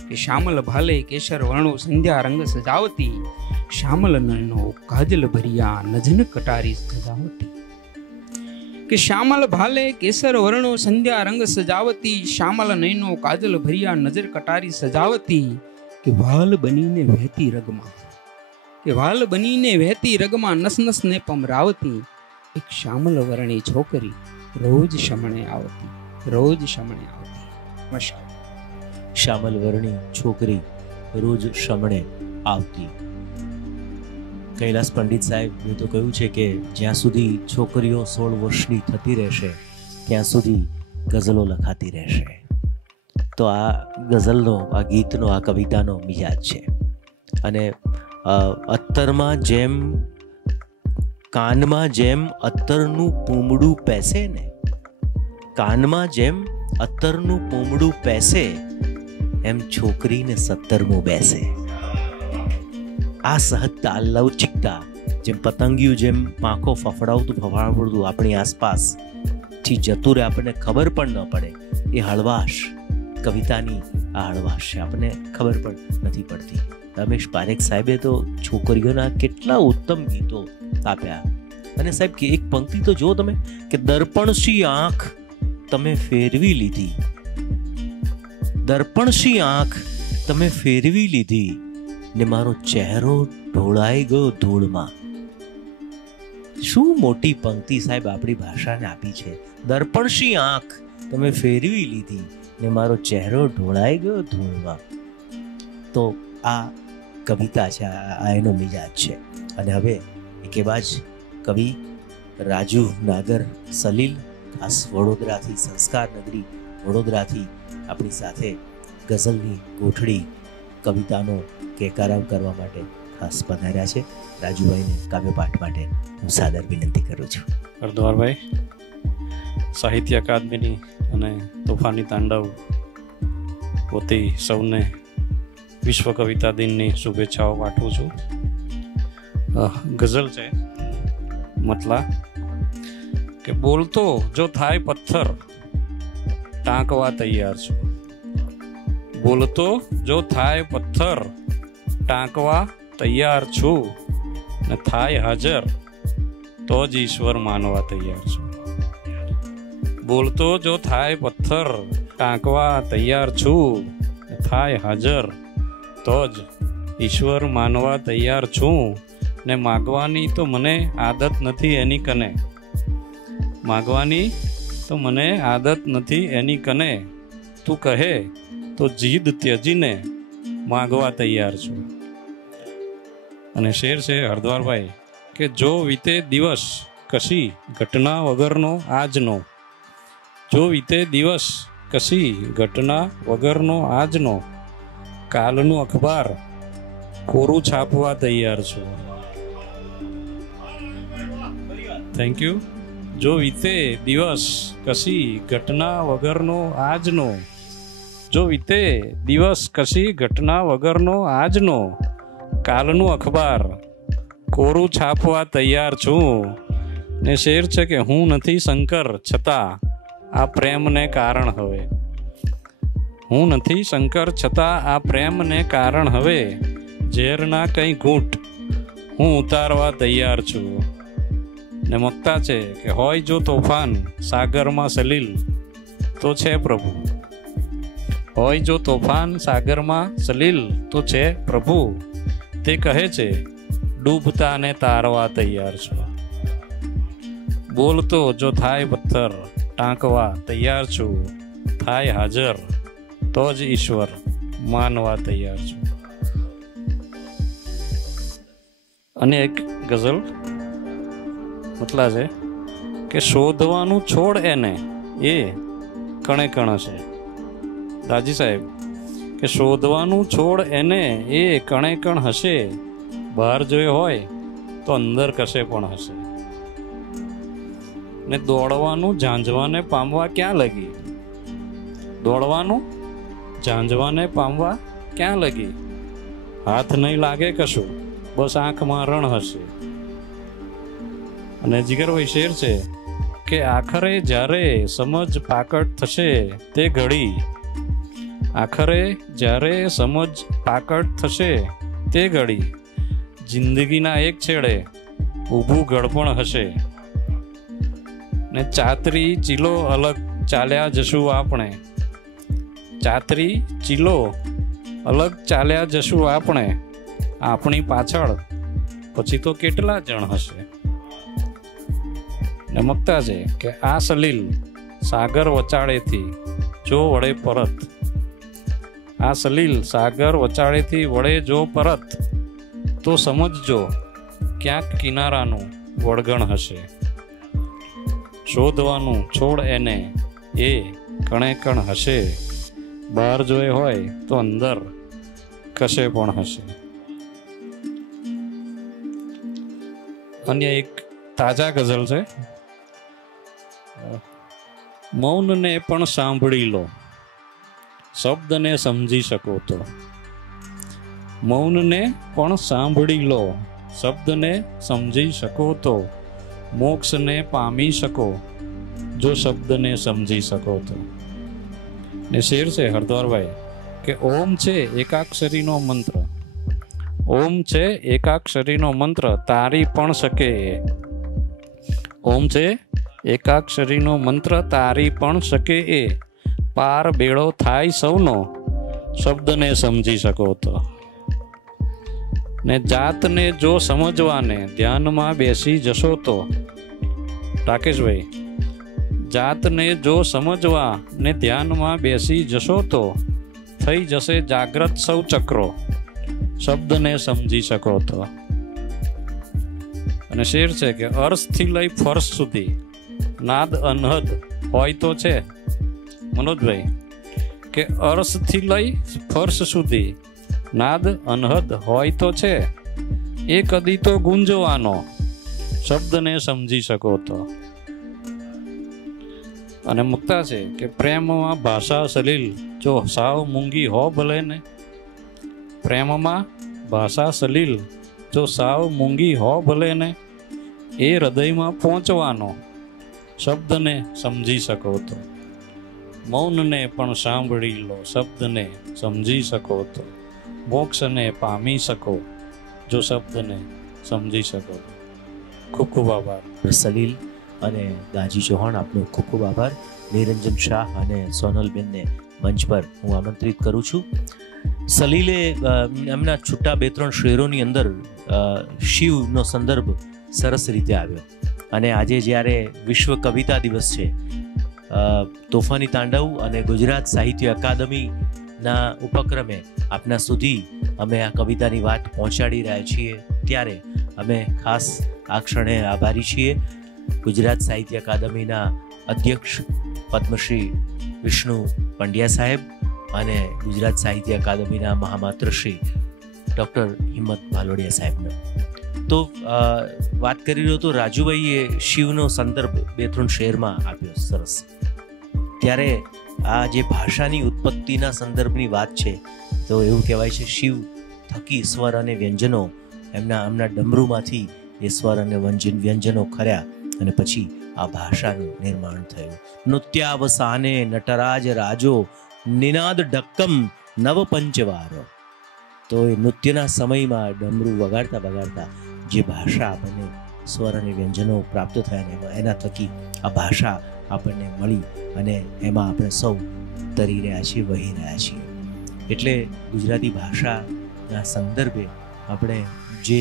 કે શ્યામલ ભાલે કેસર વર્ણો સંધ્યા રંગ સજાવતી, શ્યામલ નયનો કાજલ ભરિયા નજન કટારી સજાવતી. કે શ્યામલ ભાલે કેસર વર્ણો સંધ્યા રંગ સજાવતી, શ્યામલ નયનો કાજલ ભરિયા નજર કટારી સજાવતી. કે વાલ બનીને વહેતી રગમાં, કે વાલ બનીને વહેતી રગમાં નસ નસ ને પમરાવતી, એક શ્યામલ વર્ણી છોકરી રોજ શમણે આવતી, રોજ શમણે આવતી. નમસ્કાર. શ્યામલ વર્ણી છોકરી રોજ શમણે આવતી. કૈલાસ પંડિત સાહેબે તો કહ્યું છે કે જ્યાં સુધી છોકરીઓ 16 વર્ષની થતી રહેશે ત્યાં સુધી ગઝલો લખાતી રહેશે. તો આ ગઝલનો, આ ગીતનો, આ કવિતાનો મિજાજ છે. અને અત્તરમાં જેમ કાનમાં જેમ અત્તરનું પૂમડું પેસે ને, કાનમાં જેમ અત્તરનું પૂમડું પેસે, એમ છોકરીને 17મું બેસે. આ સહજતા, લવચિકતા, જેમ પતંગિયું જેમ પાંખો ફફડાવતું આપણી આસપાસથી જતું રહે, આપણને ખબર પણ ન પડે, એ હળવાશ કવિતાની, આ હળવાશ છે, આપણને ખબર પણ નથી પડતી. રમેશ પારેખ સાહેબે તો છોકરીઓના કેટલા ઉત્તમ ગીતો આપ્યા. અને સાહેબ કે એક પંક્તિ તો જુઓ તમે, કે દર્પણસી આંખ તમે ફેરવી લીધી, દર્પણસી આંખ તમે ફેરવી લીધી, ને મારો ચહેરો ઢોળાઈ ગયો ધૂળમાં. શું મોટી પંક્તિ સાહેબ આપણી ભાષાને આપી છે. દર્પણસી આંખ તમે ફેરવી લીધી, ને મારો ચહેરો ઢોળાઈ ગયો ધૂળમાં. તો આ કવિતા છે, આ એનો મિજાજ છે. અને હવે એક એવા જ કવિ રાજુ નાગર સલીલ, ખાસ વડોદરાથી, સંસ્કાર નગરી વડોદરાથી આપણી સાથે ગઝલની ગોઠડી, કવિતાનો કેકારાવ કરવા માટે ખાસ પધાર્યા છે. રાજુભાઈને કાવ્યપાઠ માટે હું સાદર વિનંતી કરું છું. હરદ્વારભાઈ, સાહિત્ય અકાદમીની અને તોફાની તાંડવ પોતે સૌને વિશ્વ કવિતા દિનની શુભેચ્છાઓ પાઠવું છું. ગઝલ છે મતલા કે બોલતો જો થાય પથ્થર ટાંકવા તૈયાર છું, બોલતો જો થાય પથ્થર ટાંકવા તૈયાર છું, ને થાય હાજર તો જ ઈશ્વર માનવા તૈયાર છું. બોલતો જો થાય પથ્થર ટાંકવા તૈયાર છું, ને થાય હાજર તો જ ઈશ્વર માનવા તૈયાર છું. ને માગવાની તો મને આદત નથી એની કને, માગવાની તો મને આદત નથી એની કને, તું કહે તો જીદ ત્યજીને માગવા તૈયાર છું. અને શેર છે હરદ્વારભાઈ કે જો વીતે દિવસ કશી ઘટના વગરનો આજનો, જો વીતે દિવસ કશી ઘટના વગરનો આજનો, કાલનું અખબાર કોરું છાપવા તૈયાર છું. Thank you. જો વીતે દિવસ કશી ઘટના વગરનો આજનો, જો વીતે દિવસ કશી ઘટના વગરનો આજનો, કાલનું અખબાર કોરું છાપવા તૈયાર છું. ને શેર છે કે હું નથી શંકર છતાં આ પ્રેમને કારણ હવે. હું નથી શંકર છતાં આ પ્રેમને કારણ હવે, ઝેરના કંઈ ઘૂંટ હું ઉતારવા તૈયાર છું. ને મકતા છે કે હોય જો તોફાન સાગરમાં સલીલ તો છે પ્રભુ. હોય જો તોફાન સાગરમાં સલીલ તો છે પ્રભુ. તે કહે છે ડૂબતાને તારવા તૈયાર છું. બોલતો જો થાય પથ્થર ટાંકવા તૈયાર છું. થાય હાજર તો જ ઈશ્વર માનવા તૈયાર છું. અને એક ગઝલ મતલા છે કે શોધવાનું છોડ એને એ કણે કણ હશે. રાજી સાહેબ કે શોધવાનું છોડ એને એ કણે કણ હશે, બહાર જોયો હોય તો અંદર કશે પણ હશે. ને દોડવાનું ઝાંઝવાને પામવા ક્યાં લગી, દોડવાનું ઝાંઝવાને પામવા ક્યાં લગી, હાથ નહીં લાગે કશું બસ આંખમાં રણ હશે. અને જીગરભાઈ શેર છે કે આખરે જ્યારે સમજ પાકટ થશે તે ઘડી, આખરે જ્યારે સમજ પાકટ થશે તે ઘડી, જિંદગીના એક છેડે ઊભું ગળપણ હશે. ને ચાતરી ચીલો અલગ ચાલ્યા જશું આપણે, ચાતરી ચીલો અલગ ચાલ્યા જશું આપણે, આપણી પાછળ પછી તો કેટલા જણ હશે. ને મકતા છે કે આ સલીલ સાગર વચાળેથી જો વળે પરત, આ સલીલ સાગર વચાળેથી વળે જો પરત, તો સમજજો ક્યાંક કિનારાનું વળગણ હશે. શોધવાનું છોડ એને એ કણે કણ હશે, બહાર જોયે હોય તો અંદર કશે પણ હશે. અન્ય એક તાજા ગઝલ છે. મૌનને પણ સાંભળી લો શબ્દને સમજી શકો તો, મૌનને પણ સાંભળી લો શબ્દને સમજી શકો તો, મોક્ષને પામી શકો જો શબ્દને સમજી શકો તો. ને શેર છે હરદ્વારભાઈ કે ઓમ છે એકાક્ષરીનો મંત્ર, ઓમ છે એકાક્ષરીનો મંત્ર તારી પણ શકે. ઓમ છે એકાક્ષરીનો મંત્ર તારી પણ શકે એ, પાર બેડો થાય સૌનો શબ્દને સમજી શકો તો. ને જાતને જો સમજવાને ધ્યાનમાં બેસી જશો તો, રાકેશભાઈ જાતને જો સમજવા ને ધ્યાનમાં બેસી જશો તો, થઈ જશે જાગ્રત સૌ ચક્રો શબ્દને સમજી શકો તો. અને શેર છે કે અર્થથી લઈ ફર્શ સુધી નાદ અનહદ હોય તો છે. મનોજભાઈ કે અર્થથી લઈ ફર્શ સુધી નાદ અનહદ હોય તો છે, એ કદી તો ગુંજવાનો શબ્દને સમજી શકો તો. અને મુક્તા છે કે પ્રેમમાં ભાષા સલીલ જો સાવ મૂંગી હો ભલે ને, પ્રેમમાં ભાષા સલીલ જો સાવ મૂંગી હો ભલે ને, એ હૃદયમાં પહોંચવાનો શબ્દને સમજી શકો તો. મૌનને પણ સાંભળી લો શબ્દને સમજી શકો તો, મોક્ષને પામી શકો જો શબ્દને સમજી શકો તો. ખૂબ ખૂબ આભાર. સલીલ અને દાજી ચૌહાણ, આપનો ખૂબ ખૂબ આભાર. નિરંજન શાહ અને સોનલબેનને મંચ પર હું આમંત્રિત કરું છું. સલીલે એમના છૂટા 2-3 શેરોની અંદર શિવનો સંદર્ભ સરસ રીતે આવ્યો. અને આજે જ્યારે વિશ્વ કવિતા દિવસ છે, તોફાની તાંડવ અને ગુજરાત સાહિત્ય અકાદમીના ઉપક્રમે આપના સુધી અમે આ કવિતાની વાત પહોંચાડી રહ્યા છીએ, ત્યારે અમે ખાસ આ ક્ષણે આભારી છીએ ગુજરાત સાહિત્ય અકાદમીના અધ્યક્ષ પદ્મશ્રી વિષ્ણુ પંડ્યા સાહેબ અને ગુજરાત સાહિત્ય અકાદમીના મહામાત્ર શ્રી ડૉક્ટર હિંમત ભાલોડિયા સાહેબને. તો વાત કરી રહ્યો તો રાજુભાઈએ શિવનો સંદર્ભ 2-3 શેરમાં આપ્યો સરસ. ત્યારે આ જે ભાષાની ઉત્પત્તિના સંદર્ભની વાત છે તો એવું કહેવાય છે શિવ થકી સ્વર અને વ્યંજનો એમના ડમરૂમાંથી એ સ્વર અને વ્યંજનો ખર્યા અને પછી આ ભાષાનું નિર્માણ થયું. નૃત્યાવસાને નટરાજ રાજો નિનાદ ઢક્કમ નવ પંચવારો. તો એ નૃત્યના સમયમાં ડમરું વગાડતા વગાડતા જે ભાષા આપણને સ્વર અને વ્યંજનો પ્રાપ્ત થયા એના થકી આ ભાષા આપણને મળી અને એમાં આપણે સૌ તરી રહ્યા છીએ, વહી રહ્યા છીએ. એટલે ગુજરાતી ભાષાના સંદર્ભે આપણે જે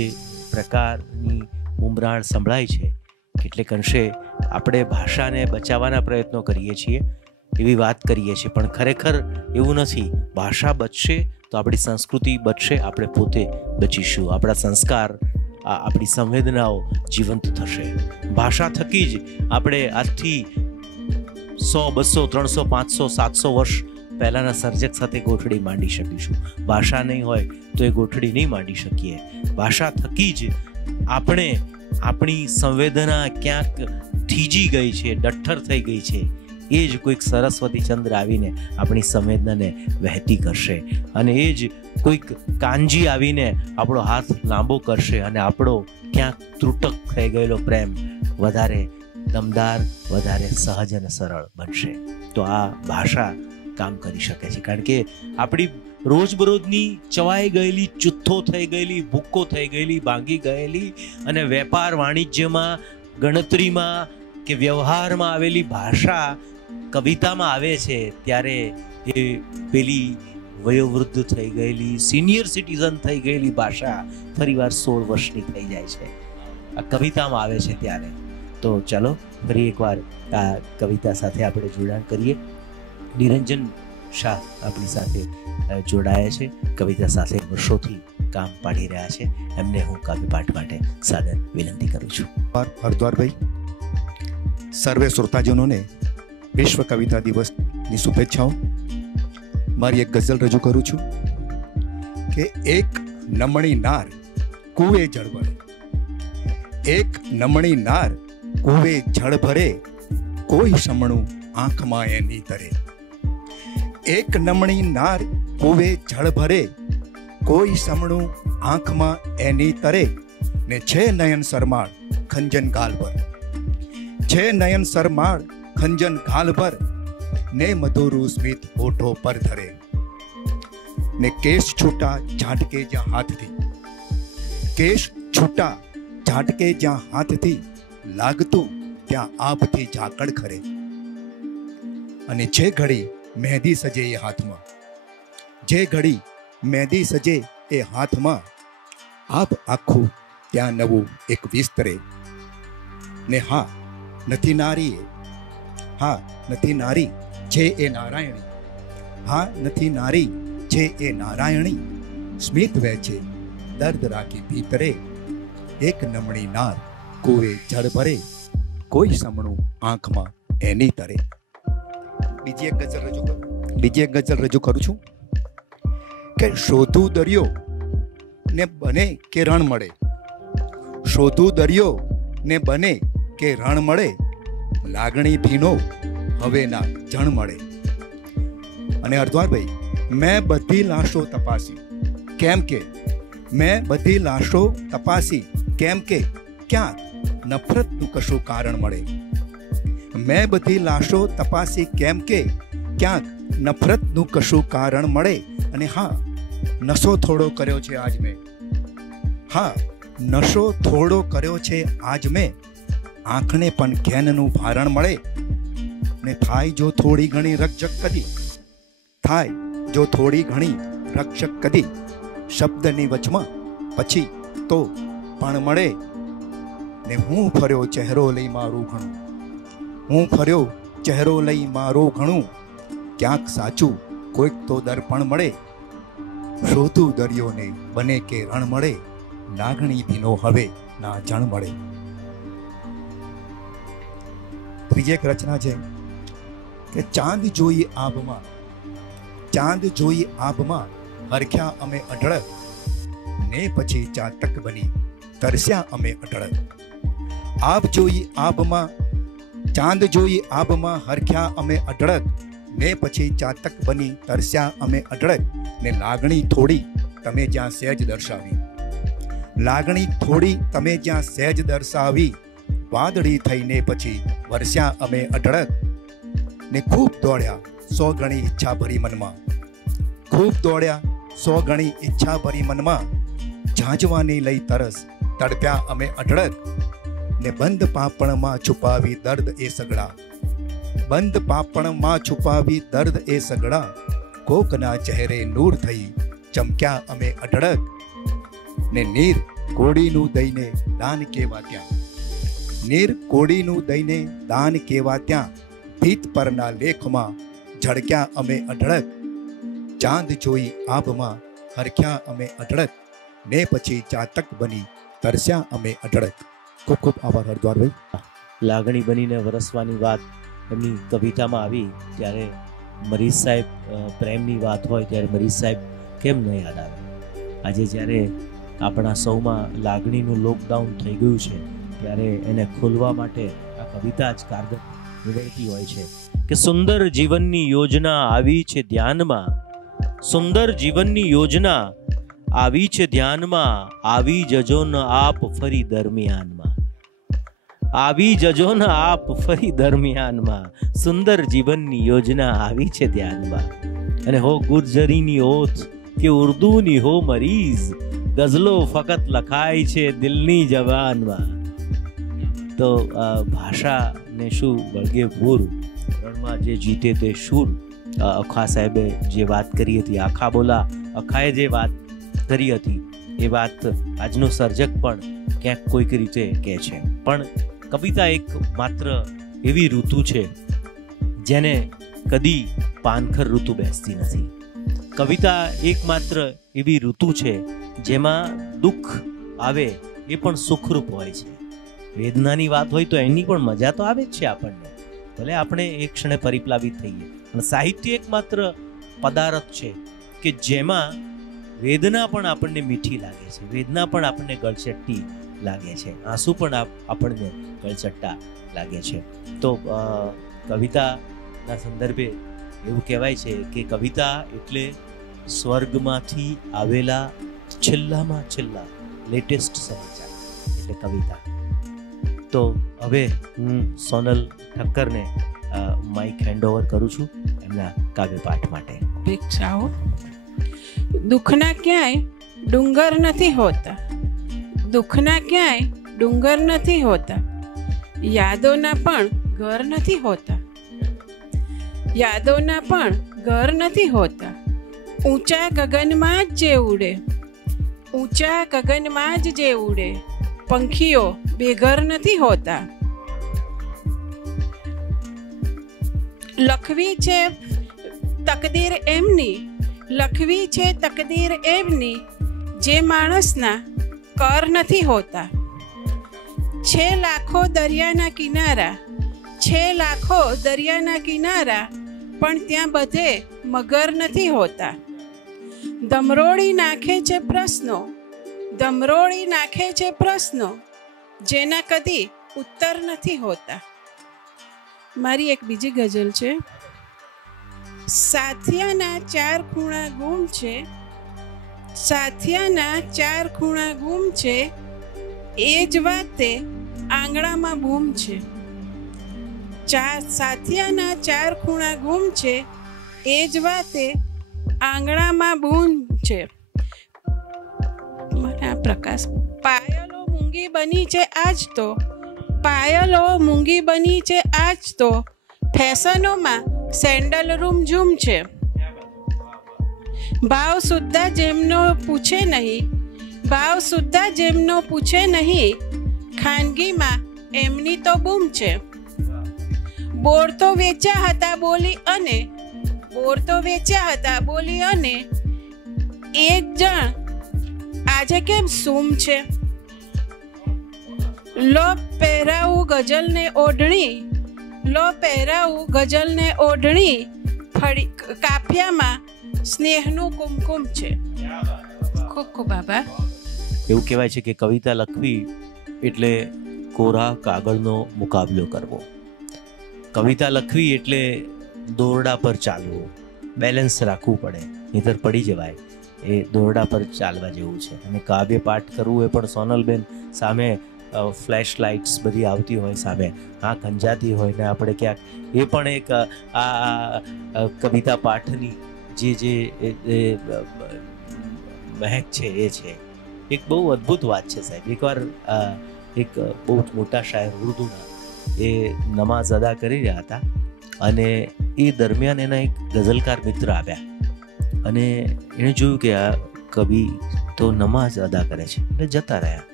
પ્રકારની ઉમરાણ સંભળાય છે કેટલેક અંશે આપણે ભાષાને બચાવવાના પ્રયત્નો કરીએ છીએ એવી વાત કરીએ છીએ, પણ ખરેખર એવું નથી. ભાષા બચશે તો આપણી સંસ્કૃતિ બચશે, આપણે પોતે બચીશું, આપણા સંસ્કાર, આપણી સંવેદનાઓ જીવંત થશે. ભાષા થકી જ આપણે આજથી 100, 200, 300, 500, 700 વર્ષ પહેલાંના સર્જક સાથે ગોઠડી માંડી શકીશું. ભાષા નહીં હોય તો એ ગોઠડી નહીં માંડી શકીએ. ભાષા થકી જ આપણે આપણી સંવેદના ક્યાંક થીજી ગઈ છે, ડઠ્ઠર થઈ ગઈ છે, એ જ કોઈક સરસ્વતી ચંદ્ર આવીને આપણી સંવેદનાને વહેતી કરશે અને એ જ કોઈક કાંજી આવીને આપણો હાથ લાંબો કરશે અને આપણો ક્યાંક ત્રુટક થઈ ગયેલો પ્રેમ વધારે દમદાર, વધારે સહજ અને સરળ બનશે. તો આ ભાષા કામ કરી શકે છે, કારણ કે આપણી રોજબરોજની ચવાઈ ગયેલી, ચુથ્થો થઈ ગયેલી, ભૂક્કો થઈ ગયેલી, ભાંગી ગયેલી અને વેપાર વાણિજ્યમાં, ગણતરીમાં કે વ્યવહારમાં આવેલી ભાષા કવિતામાં આવે છે ત્યારે એ પેલી વયોવૃદ્ધ થઈ ગયેલી, સિનિયર સિટીઝન થઈ ગયેલી ભાષા ફરીવાર 16 વર્ષની થઈ જાય છે આ કવિતામાં આવે છે ત્યારે. તો ચાલો ફરી એકવાર આ કવિતા સાથે આપણે જોડાણ કરીએ. નિરંજન શાહ આપણી સાથે જોડાયા છે, કવિતા સાથે વર્ષોથી કામ પાડી રહ્યા છે. એમને હું કાવ્યપાઠ માટે સાદર વિનંતી કરું છું. હરદ્વારભાઈ, સર્વે શ્રોતાજનોને વિશ્વ કવિતા દિવસની શુભેચ્છાઓ. મારી એક ગઝલ રજૂ કરું છું કે એક નમણી નાર કુએ જળ ભરે, એક નમણી નાર કુવે જળ ભરે, કોઈ સમણું આંખમાં એની તરે. એક નમણી નાર કુવે જળ ભરે, કોઈ સમણું આંખમાં એની તરે, ને છે નયન સરમાળ ખંજન ગાલ પર, છે નયન સરમાળ ખંજન ગાલ પર, ને મધુરું સ્મિત હોઠો પર ધરે, ને કેશ છૂટા ઝાટકે જ્યાં હાથથી, કેશ છૂટા ઝાટકે જ્યાં હાથથી, લાગતું ત્યાં આપથી ઝાકળ ખરે, અને જે ઘડી મહેંદી સજે એ હાથમાં, જે ઘડી મહેંદી સજે એ હાથમાં, આપ આખું ત્યાં નવું એક વિસ્તરે, ને હા નથી નારી, હા નથી નારી છે એ નારાયણી, હા નથી નારી છે એ નારાયણી, સ્મિત વહેંચે દર્દ રાખી ભીતરે, એક નમણી નાર કુવે જળ ભરે, કોઈ સમણું આંખમાં એની તરે. બીજી એક ગઝલ રજૂ કરું છું કે શોધું દરિયો ને બને કે રણ મળે, શોધું દરિયો ને બને કે રણ મળે, લાગણી ભીનો હવે ના જણ મળે. અને હરદ્વારભાઈ, મેં બધી લાશો તપાસી, કેમ કે મેં બધી લાશો તપાસી, કેમ કે ક્યાંક નફરતનું કશું કારણ મળે. મેં બધી લાશો તપાસી, કેમ કે ક્યાંક નફરતનું કશું કારણ મળે. અને હા, નશો થોડો કર્યો છે આજ મેં, હા નશો થોડો કર્યો છે આજ મેં, આંખને પણ ઘેનનું ભારણ મળે. ને થાય જો થોડી ઘણી રક્ષક કદી, થાય જો થોડી ઘણી રક્ષક કદી, શબ્દની વચમાં પછી તો પણ મળે. ને હું ફર્યો ચહેરો લઈ મારું ઘણું, હું ફર્યો ચહેરો લઈ મારું ઘણું, ક્યાંક સાચું કોઈક તો દર્પણ મળે. શોધું દરિયોને બને કે રણ મળે, લાગણી ભીનો હવે ના જણ મળે. ત્રીજી એક રચના છે કે ચાંદ જોઈ આભમાં, ચાંદ જોઈ આભમાં, હરખ્યા અમે અઢળક, ને પછી ચાતક બની તરસ્યા અમે અઢળક. આભ જોઈ આભમાં, ચાંદ જોઈ આભમાં, હરખ્યા અમે અઢળક, ને પછી ચાતક બની તરસ્યા અમે અઢળક, ને લાગણી થોડી તમે જ્યાં સહેજ દર્શાવી. લાગણી થોડી તમે જ્યાં સહેજ દર્શાવી, વાદળી થઈને પછી વરસ્યા અમે અઢળક, ને ખૂબ દોડ્યા 100 ગણી ઈચ્છા ભરી મનમાં. ખૂબ દોડ્યા 100 ગણી ઈચ્છા ભરી મનમાં, ઝાંઝવાની લઈ તરસ તડપ્યા અમે અઢળક, ને બંધ પાપણમાં છુપાવી દર્દ એ સગડા. બંધ પાપણમાં છુપાવી દર્દ એ સગડા, કોકના ચહેરે નૂર થઈ ચમક્યા અમે અઢળક, ને નીર કોડીનું દઈને દાન કેવા ત્યાં. નીર કોડીનું દઈને દાન કેવા ત્યાં, ભીત પરના લેખમાં ઝળક્યા અમે અઢળક, ચાંદ જોઈ આભમાં હરખ્યા અમે અઢળક, ને પછી ચાતક બની તરસ્યા અમે અઢળક. ખૂબ ખૂબ આભાર હરદ્વારભાઈ. લાગણી બનીને વરસવાની વાત એમની કવિતામાં આવી ત્યારે મરીઝ સાહેબ, પ્રેમની વાત હોય ત્યારે મરીઝ સાહેબ કેમ ન યાદ આવે. આજે જ્યારે આપણા સૌમાં લાગણીનું લોકડાઉન થઈ ગયું છે ત્યારે એને ખોલવા માટે આ કવિતા જ કારગર નીવડતી હોય છે કે સુંદર જીવનની યોજના આવી છે ધ્યાનમાં, સુંદર જીવનની યોજના આવી છે ધ્યાનમાં, આવી જજો ન આપ ફરી દરમિયાનમાં. આવી જજો ન આપ ફરી દરમિયાનમાં, સુંદર જીવનની યોજના આવી છે ધ્યાનમાં. અને હો ગુર્જરીની ઓથ કે ઉર્દૂની હો મરીઝ, ગઝલો ફકત લખાય છે દિલની જવાનમાં. તો ભાષાને શું વળગે ભૂર, રણમાં જે જીતે તે શૂર. અખા સાહેબે જે વાત કરી હતી, આખા બોલા અખાએ જે વાત કરી હતી એ વાત આજનો સર્જક પણ ક્યાંક કોઈક રીતે કહે છે. પણ કવિતા એક માત્ર એવી ઋતુ છે જેને કદી પાનખર ઋતુ બેસતી નથી. કવિતા એકમાત્ર એવી ઋતુ છે જેમાં દુઃખ આવે એ પણ સુખરૂપ હોય છે. વેદનાની વાત હોય તો એની પણ મજા તો આવે જ છે આપણને, ભલે આપણે એક ક્ષણે પરિપ્લાવિત થઈએ. અને સાહિત્ય એકમાત્ર પદાર્થ છે કે જેમાં વેદના પણ આપણને મીઠી લાગે છે, વેદના પણ આપણને ગળચટ્ટી લાગે છે, આંસુ પણ આપણને ગળચટ્ટા લાગે છે. તો કવિતાના સંદર્ભે એવું કહેવાય છે કે કવિતા એટલે સ્વર્ગમાંથી આવેલા છેલ્લામાં છેલ્લા લેટેસ્ટ સમાચાર એટલે કવિતા. તો હવે હું સોનલ ઠક્કરને માઇક હેન્ડઓવર કરું છું એમના કાવ્ય પાઠ માટે. ભિક્ષાઓ. દુઃખના ક્યાંય ડુંગર નથી હોતા, દુઃખના ક્યાંય ડુંગર નથી હોતા, યાદોના પણ ઘર નથી હોતા, યાદોના પણ ઘર નથી હોતા. ઊંચા ગગનમાં જ જે ઉડે, ઊંચા ગગનમાં જ જે ઉડે, પંખીઓ બેઘર નથી હોતા. લખવી છે તકદીર એમની, લખવી છે તકદીર એમની, જે માણસના કર નથી હોતા. છે લાખો દરિયાના કિનારા, છે લાખો દરિયાના કિનારા, પણ ત્યાં બધે મગર નથી હોતા. ધમરોળી નાખે છે પ્રશ્નો, ધમરોળી નાખે છે પ્રશ્નો, જેના કદી ઉત્તર નથી હોતા. મારી એક બીજી ગઝલ છે. સાથિયાના 4 ખૂણા ગુમ છે, સાથિયાના 4 ખૂણા ગુમ છે, એ જ વાતે આંગણામાં બૂમ છે. સાથિયાના 4 ખૂણા ગુમ છે, એ જ વાતે આંગણામાં બૂમ છે. મને આ પ્રકાશ. પાયલો મૂંગી બની છે આજ તો, પાયલો મૂંગી બની છે આજ તો, ફેશનોમાં સેન્ડલ રૂમઝૂમ છે. ભાવ સુદ્ધા જેમનો પૂછે નહીં, ભાવ સુદ્ધા જેમનો પૂછે નહીં, ખાનગીમાં એમની તો બૂમ છે. બોર તો વેચ્યા હતા બોલી અને, બોર તો વેચ્યા હતા બોલી અને, એક જણ આજે કેમ સૂમ છે. લો પહેરાવું ગઝલને ઓઢણી, લો પહેરાવું ગઝલને ઓઢણી, ફળી કાફિયામાં સ્નેહનું કુમકુમ છે. ખૂબ ખૂબ આભાર. એવું કહેવાય છે કે કવિતા લખવી એટલે કોરા કાગળનો મુકાબલો કરવો. કવિતા લખવી એટલે દોરડા પર ચાલવું, બેલેન્સ રાખવું પડે, નહીંતર પડી જવાય. એ દોરડા પર ચાલવા જેવું છે. અને કાવ્ય પાઠ કરવું એ પણ સોનલબેન સામે ફ્લેશ લાઇટ્સ બધી આવતી હોય, સામે આંખ અંજાતી હોય ને આપણે ક્યાંક એ પણ એક આ કવિતા પાઠની જે મહેક છે એ છે. એક બહુ અદ્ભુત વાત છે સાહેબ. એકવાર એક બહુ મોટા શાયર ઉર્દુના એ નમાઝ અદા કરી રહ્યા હતા અને એ દરમિયાન એના એક ગઝલકાર મિત્ર આવ્યા અને એણે જોયું કે આ કવિ તો નમાઝ અદા કરે છે એટલે જતા રહ્યા.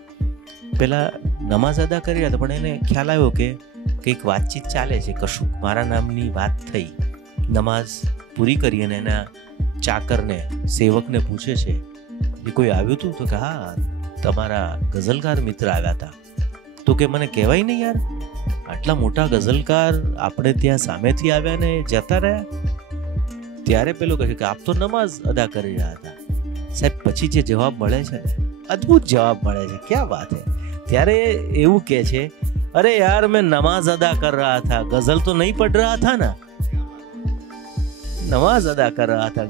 પહેલાં નમાઝ અદા કરી રહ્યા હતા પણ એને ખ્યાલ આવ્યો કે કંઈક વાતચીત ચાલે છે, કશુંક મારા નામની વાત થઈ. નમાઝ પૂરી કરી અને એના ચાકરને, સેવકને પૂછે છે એ કોઈ આવ્યું હતું? તો કે હા, તમારા ગઝલકાર મિત્ર આવ્યા હતા. તો કે મને કહેવાય નહીં યાર, આટલા મોટા ગઝલકાર આપણે ત્યાં સામેથી આવ્યા ને જતા રહ્યા. ત્યારે પેલો કહે કે આપ તો નમાઝ અદા કરી રહ્યા હતા. સાહેબ પછી જે જવાબ મળે છે ને, અદ્ભુત જવાબ મળે છે. ક્યાં વાત હે. ત્યારે એવું કહે છે, અરે યાર મેં નમાज अदा कर रहा था, गजल तो नहीं पढ़ रहा था ना. नमाज अदा कर रहा था,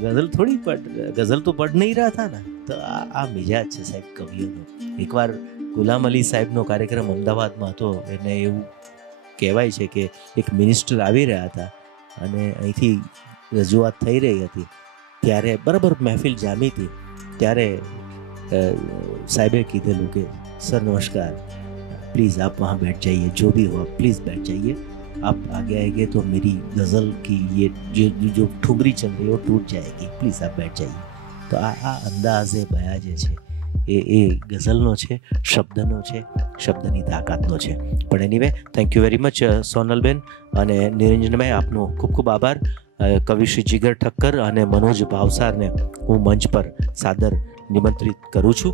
गजल तो पढ़ नहीं रहा था ना. તો આ મિજાજ છે સાહેબ કવિઓનો. એકવાર ગુલામ અલી સાહેબનો કાર્યક્રમ અમદાવાદમાં હતો. એને એવું કહેવાય છે કે એક મિનિસ્ટર આવી રહ્યા હતા અને અહીંથી રજૂઆત થઈ રહી હતી. ત્યારે બરાબર મહેફિલ જામી હતી. ત્યારે साहिबे कीधेलू के सर नमस्कार, प्लीज़ आप वहाँ बैठ जाइए, जो भी हो आप प्लीज़ बैठ जाइए. आप आगे आएंगे तो मेरी गज़ल की ये जो ठुमरी चल रही है वो टूट जाएगी, प्लीज़ आप बैठ जाइए. तो आ अंदाज़े बया जे छे એ ગઝલનો છે, શબ્દનો છે, શબ્દની તાકાતનો છે. પણ anyway thank you very much સોનલબેન અને નિરંજનભાઈ, આપનો ખૂબ ખૂબ આભાર. કવિ શ્રી જીગર ઠક્કર અને મનોજ ભાવસારને હું મંચ પર સાદર નિમંત્રિત કરું છું.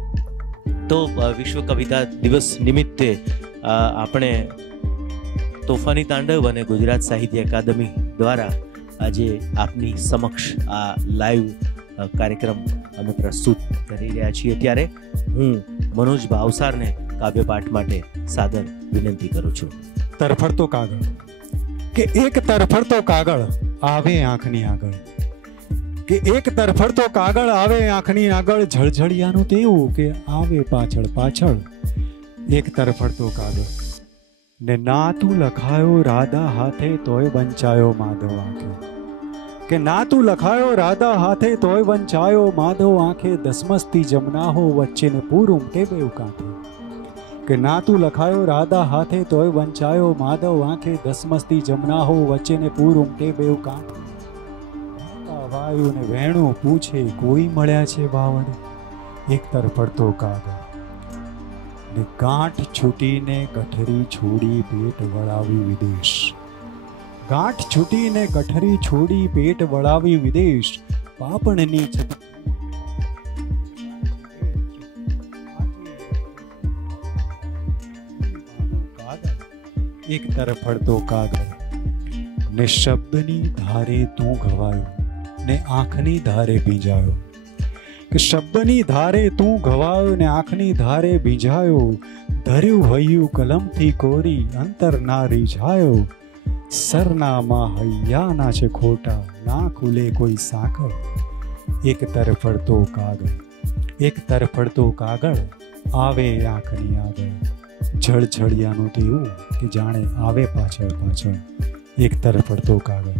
તો વિશ્વ કવિતા દિવસ નિમિત્તે આપણે તોફાની તાંડવ અને ગુજરાત સાહિત્ય અકાદમી દ્વારા આજે આપની સમક્ષ આ લાઈવ કાર્યક્રમ અમે પ્રસ્તુત કરી રહ્યા છીએ. ત્યારે હું મનોજ ભાવસારને કાવ્યપાઠ માટે સાદર વિનંતી કરું છું. તરફડતો કાગળ કે એક તરફડતો કાગળ આવે આંખની આગળ, કે એક તરફડતો કાગળ આવે આંખની આગળ, ઝળઝળિયાનું તેવું કે આવે પાછળ પાછળ. એક તરફડતો કાગળ ને ના તું લખાયો રાધા હાથે તોય વંચાયો માધવ આંખે, કે ના તું લખાયો રાધા હાથે તોય વંચાયો માધવ આંખે, દસમસ્તી જમના હો વચ્ચે ને પૂરું કે બેવ કાંઠે. કે ના તું લખાયો રાધા હાથે તોય વંચાયો માધવ આંખે, દસમસ્તી જમના હો વચ્ચે ને પૂરું કે બેવ કાંઠે. વાયુ ને વેણું પૂછે કોઈ મળ્યા છે બાવળ, એક તરફડતો કાગળ ને ગાંઠ છૂટીને ગઠરી છોડી પેટ વળાવી વિદેશ, ગાંઠ છૂટીને ગઠરી છોડી પેટ વળાવી વિદેશ. પાપણની એક તરફડતો કાગળ ને શબ્દની ધારે તું ઘવાયો ને આંખની ધારે ભીંજાયો, કે શબ્દની ધારે તું ઘવાયો ને આંખની ધારે ભીંજાયો. ધર્યું હૈયું કલમથી કોરી અંતર ના રીઝાયો, સરનામા હૈયાના છે ખોટા ના ખુલે કોઈ સાંકળ. એક તરફડતો કાગળ, એક તરફડતો કાગળ આવે આંખની આગળ, ઝળઝળિયાનું તેવું કે જાણે આવે પાછળ પાછળ. એક તરફડતો કાગળ.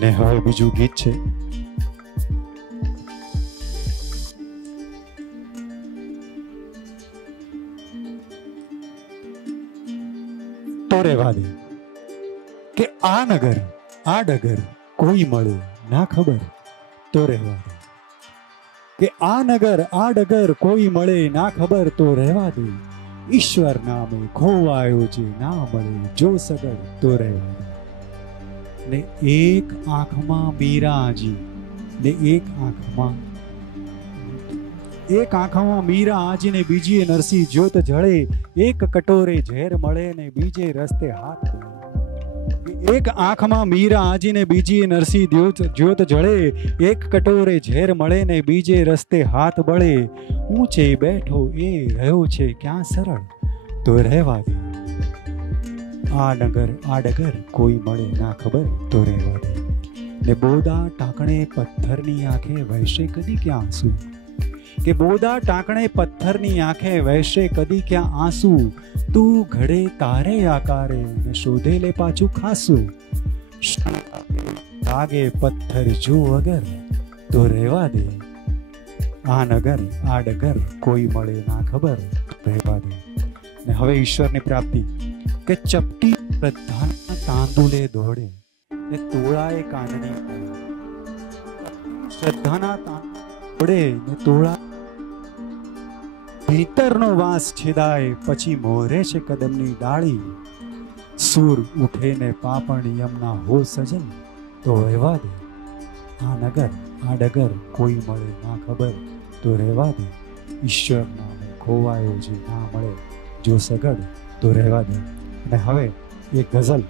ને હવે બીજું ગીત છે તો રેવા દે, કે આ નગર આ ડગર કોઈ મળે ના ખબર તો રહેવા દે, કે આ નગર આ ડગર કોઈ મળે ના ખબર તો રહેવા દે. ઈશ્વર નામે ખોવાયો જે ના મળે જો સગર તો રહેવા દે. ને એક આંખમાં મીરાજી ને એક આંખમાં મીરા આજી ને બીજી નરસી જ્યોત જળે, એક કટોરે ઝેર મળે ને બીજે રસ્તે હાથ બળે. એક આંખમાં મીરા આજી ને બીજી નરસી જ્યોત જળે, એક કટોરે ઝેર મળે ને બીજે રસ્તે હાથ બળે. ઊંચે બેઠો એ રહ્યો છે ક્યાં સરળ તો રહેવા દે. આ નગર આ ડગર કોઈ મળે ના ખબર તો રહેવા દે. ને બોદા ટાંકણે પથ્થરની આંખે વહેશે કદી ક્યાં આંસુ, કે બોદા ટાંકણે પથ્થરની આંખે વહેશે કદી ક્યાં આંસુ, તું ઘડે તારે આકારે ને શોધે લે પાછું ખાસું, લાગે પથ્થર જો અગર તો રહેવા દે, આ નગર આ ડગર કોઈ મળે ના ખબર રહેવા દે. ને હવે ઈશ્વરની પ્રાપ્તિ કે ચપટી શ્રદ્ધાના તાંદુલે દોડે ને તોળાએ કાનની, શ્રદ્ધાના તાંદુલે ને તોળા ભીતરનો વાસ છેદાય પછી મોરે છે કદમની ડાળી, સૂર ઉઠે ને પાપણ યમના હો સજન તો રહેવા દે, આ નગર આ ડગર કોઈ મળે ના ખબર તો રહેવા દે, ઈશ્વર નામે ખોવાયો જે ના મળે જો સગડ તો રહેવા દે. અને હવે એ ગઝલ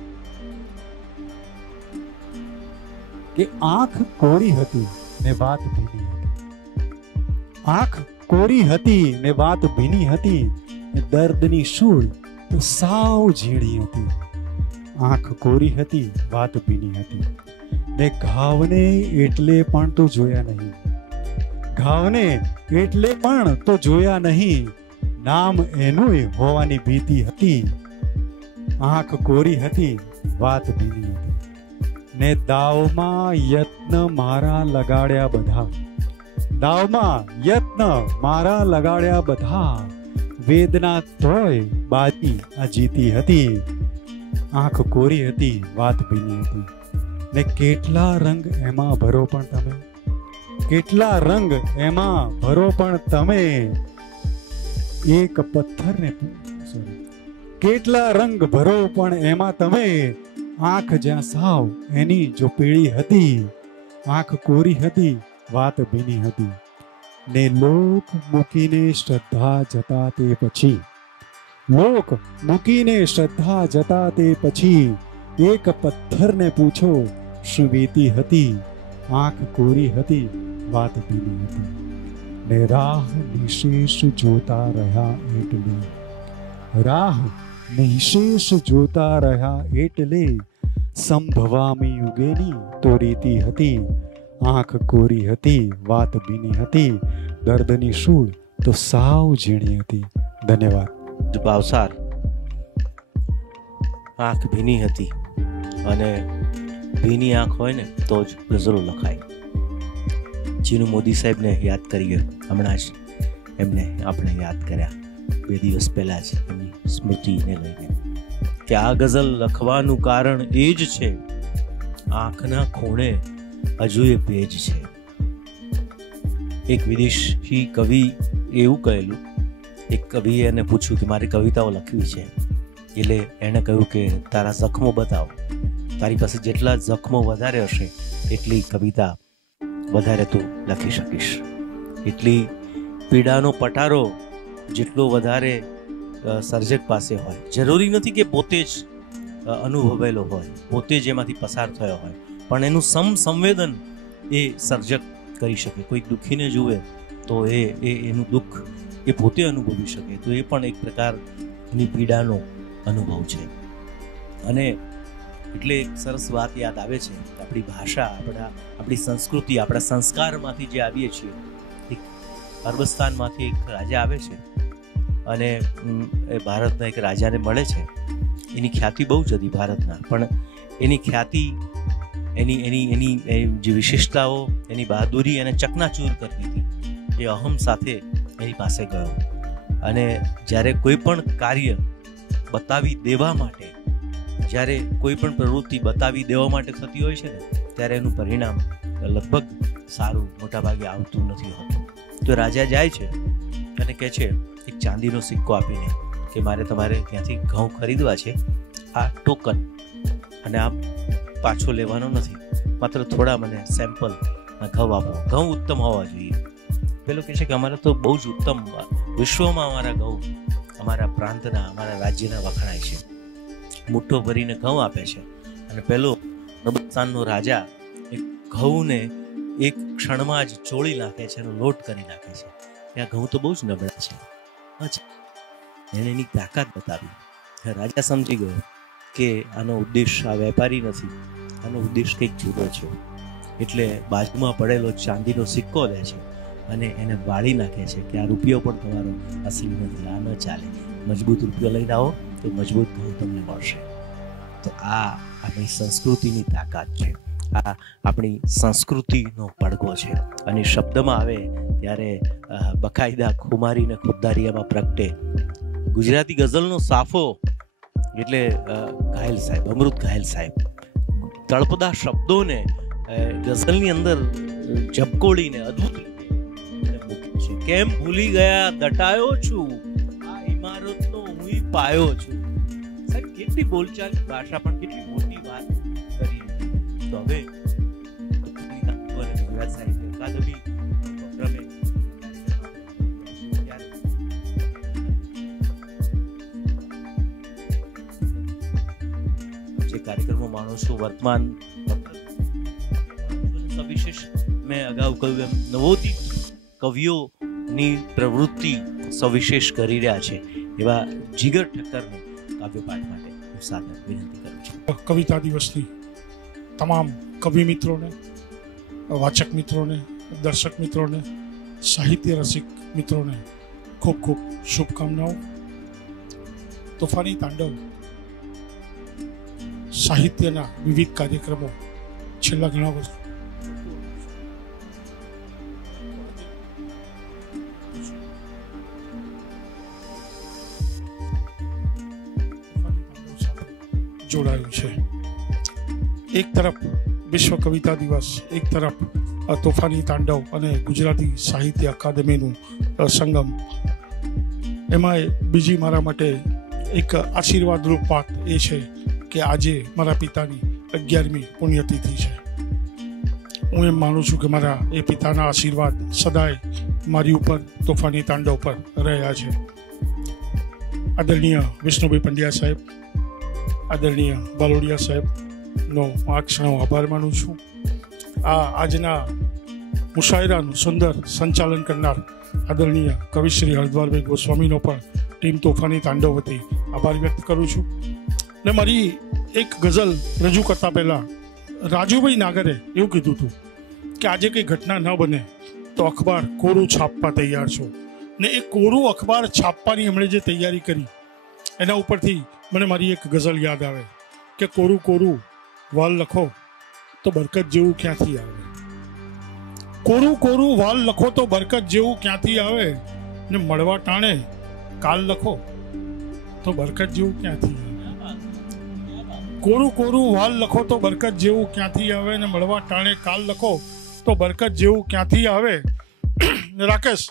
કે આંખ કોરી હતી ને વાત ભીની હતી, આંખ કોરી હતી ને વાત ભીની હતી, ને દર્દની શૂળ તો સાવ ઝીણી હતી, આંખ કોરી હતી વાત ભીની હતી, ને ઘાવને એટલે પણ તો જોયા નહીં, ઘાવને એટલે પણ તો જોયા નહીં, નામ એનું હોવાની ભીતિ હતી, આંખ કોરી હતી વાત ભીની હતી, ને દાવમાં યત્ન મારા લગાડ્યા બધા, દાવમાં યત્ન મારા લગાડ્યા બધા, વેદના તોય બાજી આ જીતી હતી, આંખ કોરી હતી વાત ભીની હતી, ને કેટલા રંગ એમાં ભરો પણ તમે, કેટલા રંગ એમાં ભરો પણ તમે, એક પથ્થરને સોરી કેટલા રંગ ભરો પણ એમાં તમે, આંખ જ્યાં સાવ એની જો પીળી હતી, આંખ કોરી હતી વાત ભીની હતી, ને લોક મૂકીને શ્રદ્ધા જતા તે પછી, લોક મૂકીને શ્રદ્ધા જતા તે પછી, એક પથ્થરને પૂછો શું વીતી હતી, આંખ કોરી હતી વાત ભીની હતી, ને રાહ નિશેષ જોતા રહ્યા એટલે, રાહ નિશેષ જોતા રહ્યા એટલે, સંભવામી યુગેની તો રીતિ હતી, આંખ કોરી હતી વાત ભીની હતી, દર્દની શૂળ તો સાવ ઝીણી હતી. ધન્યવાદ. ભાવસાર આંખ ભીની હતી, અને ભીની આંખ હોય ને તો જ ગઝલો લખાય. ચીનુ મોદી સાહેબને યાદ કરીએ, હમણાં જ એમને આપણે યાદ કર્યા 2 દિવસ પહેલા જ એમની સ્મૃતિને લઈને, કે આ ગઝલ લખવાનું કારણ એ જ છે, આંખના ખૂણે હજુ એ ભેજ છે. એક વિદેશી કવિ એવું કહેલું, એક કવિએ એને પૂછ્યું કે મારી કવિતાઓ લખવી છે, એટલે એણે કહ્યું કે તારા જખમો બતાવો, તારી પાસે જેટલા જખમો વધારે હશે એટલી કવિતા વધારે તું લખી શકીશ, એટલી પીડાનો પટારો જેટલો વધારે સર્જક પાસે હોય, જરૂરી નથી કે પોતે જ અનુભવેલો હોય, પોતે જ એમાંથી પસાર થયો હોય, પણ એનું સંવેદન એ સર્જક કરી શકે. કોઈક દુઃખીને જુએ તો એનું દુઃખ એ પોતે અનુભવી શકે, તો એ પણ એક પ્રકારની પીડાનો અનુભવ છે. અને એટલે એક સરસ વાત યાદ આવે છે, આપણી ભાષા, આપણી સંસ્કૃતિ, આપણા સંસ્કારમાંથી જે આવીએ છીએ. એક અરબસ્તાનમાંથી એક રાજા આવે છે અને એ ભારતના એક રાજાને મળે છે. એની ખ્યાતિ બહુ જ હતી ભારતના, પણ એની ખ્યાતિ, એની જે વિશેષતાઓ, એની બહાદુરી એને ચકનાચૂર કરતી હતી. એ અહમ સાથે એની પાસે ગયો, અને જ્યારે કોઈ પણ કાર્ય બતાવી દેવા માટે, જ્યારે કોઈ પણ પ્રવૃત્તિ બતાવી દેવા માટે થતી હોય છે ને, ત્યારે એનું પરિણામ લગભગ સારું મોટાભાગે આવતું નથી હોતું. તો રાજા જાય છે અને કહે છે એક ચાંદીનો સિક્કો આપીને કે મારે તમારે ત્યાંથી ઘઉં ખરીદવા છે, આ ટોકન, અને આ પાછો લેવાનો નથી, માત્ર થોડા મને સેમ્પલ ઘઉં આપો, ઘઉં ઉત્તમ હોવા જોઈએ. પેલો કહે છે કે અમારે તો બહુ જ ઉત્તમ, વિશ્વમાં અમારા ઘઉં અમારા પ્રાંતના, અમારા રાજ્યના વખણાય છે. મુઠ્ઠો ભરીને ઘઉં આપે છે, અને પેલો અરબસ્તાનનો રાજા એ ઘઉંને એક ક્ષણમાં જ ચોળી નાખે છે, એનો લોટ કરી નાખે છે. ત્યાં ઘઉં તો બહુ જ નબળા છે. એને એની તાકાત બતાવી. રાજા સમજી ગયો કે આનો ઉદ્દેશ આ વેપારી નથી, આનો ઉદ્દેશ કંઈક જુદો છે. એટલે બાજુમાં પડેલો ચાંદીનો સિક્કો લે છે અને એને વાળી નાખે છે કે આ રૂપિયો પણ તમારો અસલી નથી, આ ન ચાલે, મજબૂત રૂપિયો લઈને આવો તો મજબૂત ઘઉં તમને મળશે. તો આ આપણી સંસ્કૃતિની તાકાત છે, આ આપણી સંસ્કૃતિનો પડઘો છે. અને શબ્દમાં આવે ત્યારે બકાયદા ખુમારી ને ખુદદારિયામાં પ્રગટે. ગુજરાતી ગઝલનો સાફો એટલે ઘાયલ સાહેબ, અમૃત ઘાયલ સાહેબ તળપદા શબ્દોને ગઝલની અંદર ઝબકોળીને અદ્ભુત રીતે મૂક્યું છે. કેમ ભૂલી ગયા દટાયો છું, આ ઇમારતનો હું પાયો છું. સાહેબ કેટલી બોલચાલની ભાષા પણ કેટલી મોટી વાત કરી. તો હવે ગુજરાત સાહિત્ય અકાદમી ઉપક્રમે જે કાર્યક્રમો માણો છું વર્તમાન સવિશેષ મેં અગાઉ કહ્યું એમ નવોદિત કવિઓની પ્રવૃત્તિ સવિશેષ કરી રહ્યા છે એવા જીગર ઠક્કરને કાવ્યપાઠ માટે હું સાદર વિનંતી કરું છું. કવિતા દિવસની તમામ કવિ મિત્રોને, વાચક મિત્રોને, દર્શક મિત્રોને, સાહિત્ય રસિક મિત્રોને ખૂબ ખૂબ શુભકામનાઓ. તોફાની તાંડવ સાહિત્યના વિવિધ કાર્યક્રમો છેલ્લા ઘણા વર્ષો જોડાયું છે. એક તરફ વિશ્વ કવિતા દિવસ, એક તરફ તોફાની તાંડવ અને ગુજરાતી સાહિત્ય અકાદમીનું સંગમ. એમાં બીજી મારા માટે એક આશીર્વાદરૂપ વાત એ છે કે આજે મારા પિતાની 11મી પુણ્યતિથિ છે. હું એમ માનું છું કે મારા એ પિતાના આશીર્વાદ સદાય મારી ઉપર, તોફાની તાંડવ પર રહ્યા છે. આદરણીય વિષ્ણુભાઈ પંડ્યા સાહેબ, આદરણીય બાલોડિયા સાહેબનો આ ક્ષણો આભાર માનું છું. આ આજના મુશાયરાનું સુંદર સંચાલન કરનાર આદરણીય કવિશ્રી હરદ્વારભાઈ ગોસ્વામીનો પણ ટીમ તોફાની તાંડવ વતી આભાર વ્યક્ત કરું છું. ને મારી એક ગઝલ રજૂ કરતા પહેલાં રાજુભાઈ નાગરે એવું કીધું હતું કે આજે કંઈ ઘટના ન બને તો અખબાર કોરું છાપવા તૈયાર છો. ને એ કોરું અખબાર છાપવાની એમણે જે તૈયારી કરી એના ઉપરથી મને મારી એક ગઝલ યાદ આવે કે કોરું કોરું વાલ લખો તો બરકત જેવું ક્યાંથી આવે. કોરું કોરું વાલ લખો તો બરકત જેવું ક્યાંથી આવે, ને મળવા ટાણે કાલ લખો તો બરકત જેવું ક્યાંથી આવે. કોરું કોરું વાલ લખો તો બરકત જેવું ક્યાંથી આવે, ને મળવા ટાણે કાલ લખો તો બરકત જેવું ક્યાંથી આવે. રાકેશ,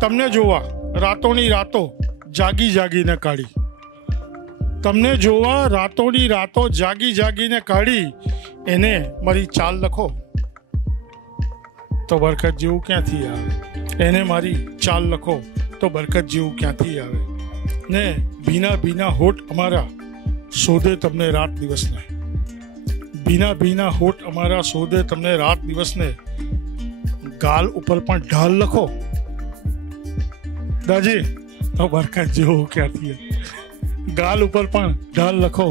તમને જોવા રાતોની રાતો જાગી જાગીને કાઢી, તમને જોવા રાતોની રાતો જાગી જાગીને કાઢી, એને મારી ચાલ લખો તો બરકત જેવું ક્યાંથી આવે. એને મારી ચાલ લખો તો બરકત જેવું ક્યાંથી આવે. ને ભીના ભીના હોઠ અમારા શોધે તમને રાત દિવસને, ભીના ભીના હોઠ અમારા શોધે તમને રાત દિવસને, ગાલ ઉપર પણ ઢાલ લખો દાજી તો બરકત જેવું ક્યાંથી આવે. ગાલ ઉપર પણ ઢાલ લખો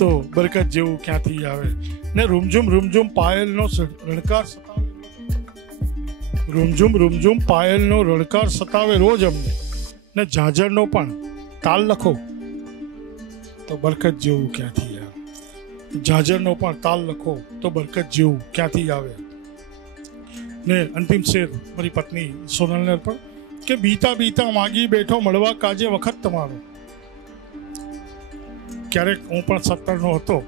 તો બરકત જેવું ક્યાંથી આવે. ને રૂમઝુમ રૂમઝુમ પાયલનો રણકાર સતાવે, રૂમઝુમ રૂમઝુમ પાયલનો રણકાર સતાવે રોજ અમને, ને ઝાંઝરનો પણ તાલ લખો તો બરકત જેવું ક્યાંથી આવે. ઝાંઝરનો પણ તાલ લખો તો બરકત જેવું ક્યાંથી આવે. ને અંતિમ શેર મારી પત્ની સોનલને પણ કે બીતા બીતા માગી બેઠો મળવા કાજે વખત તમારો. ક્યારેક હું પણ 17નો હતો,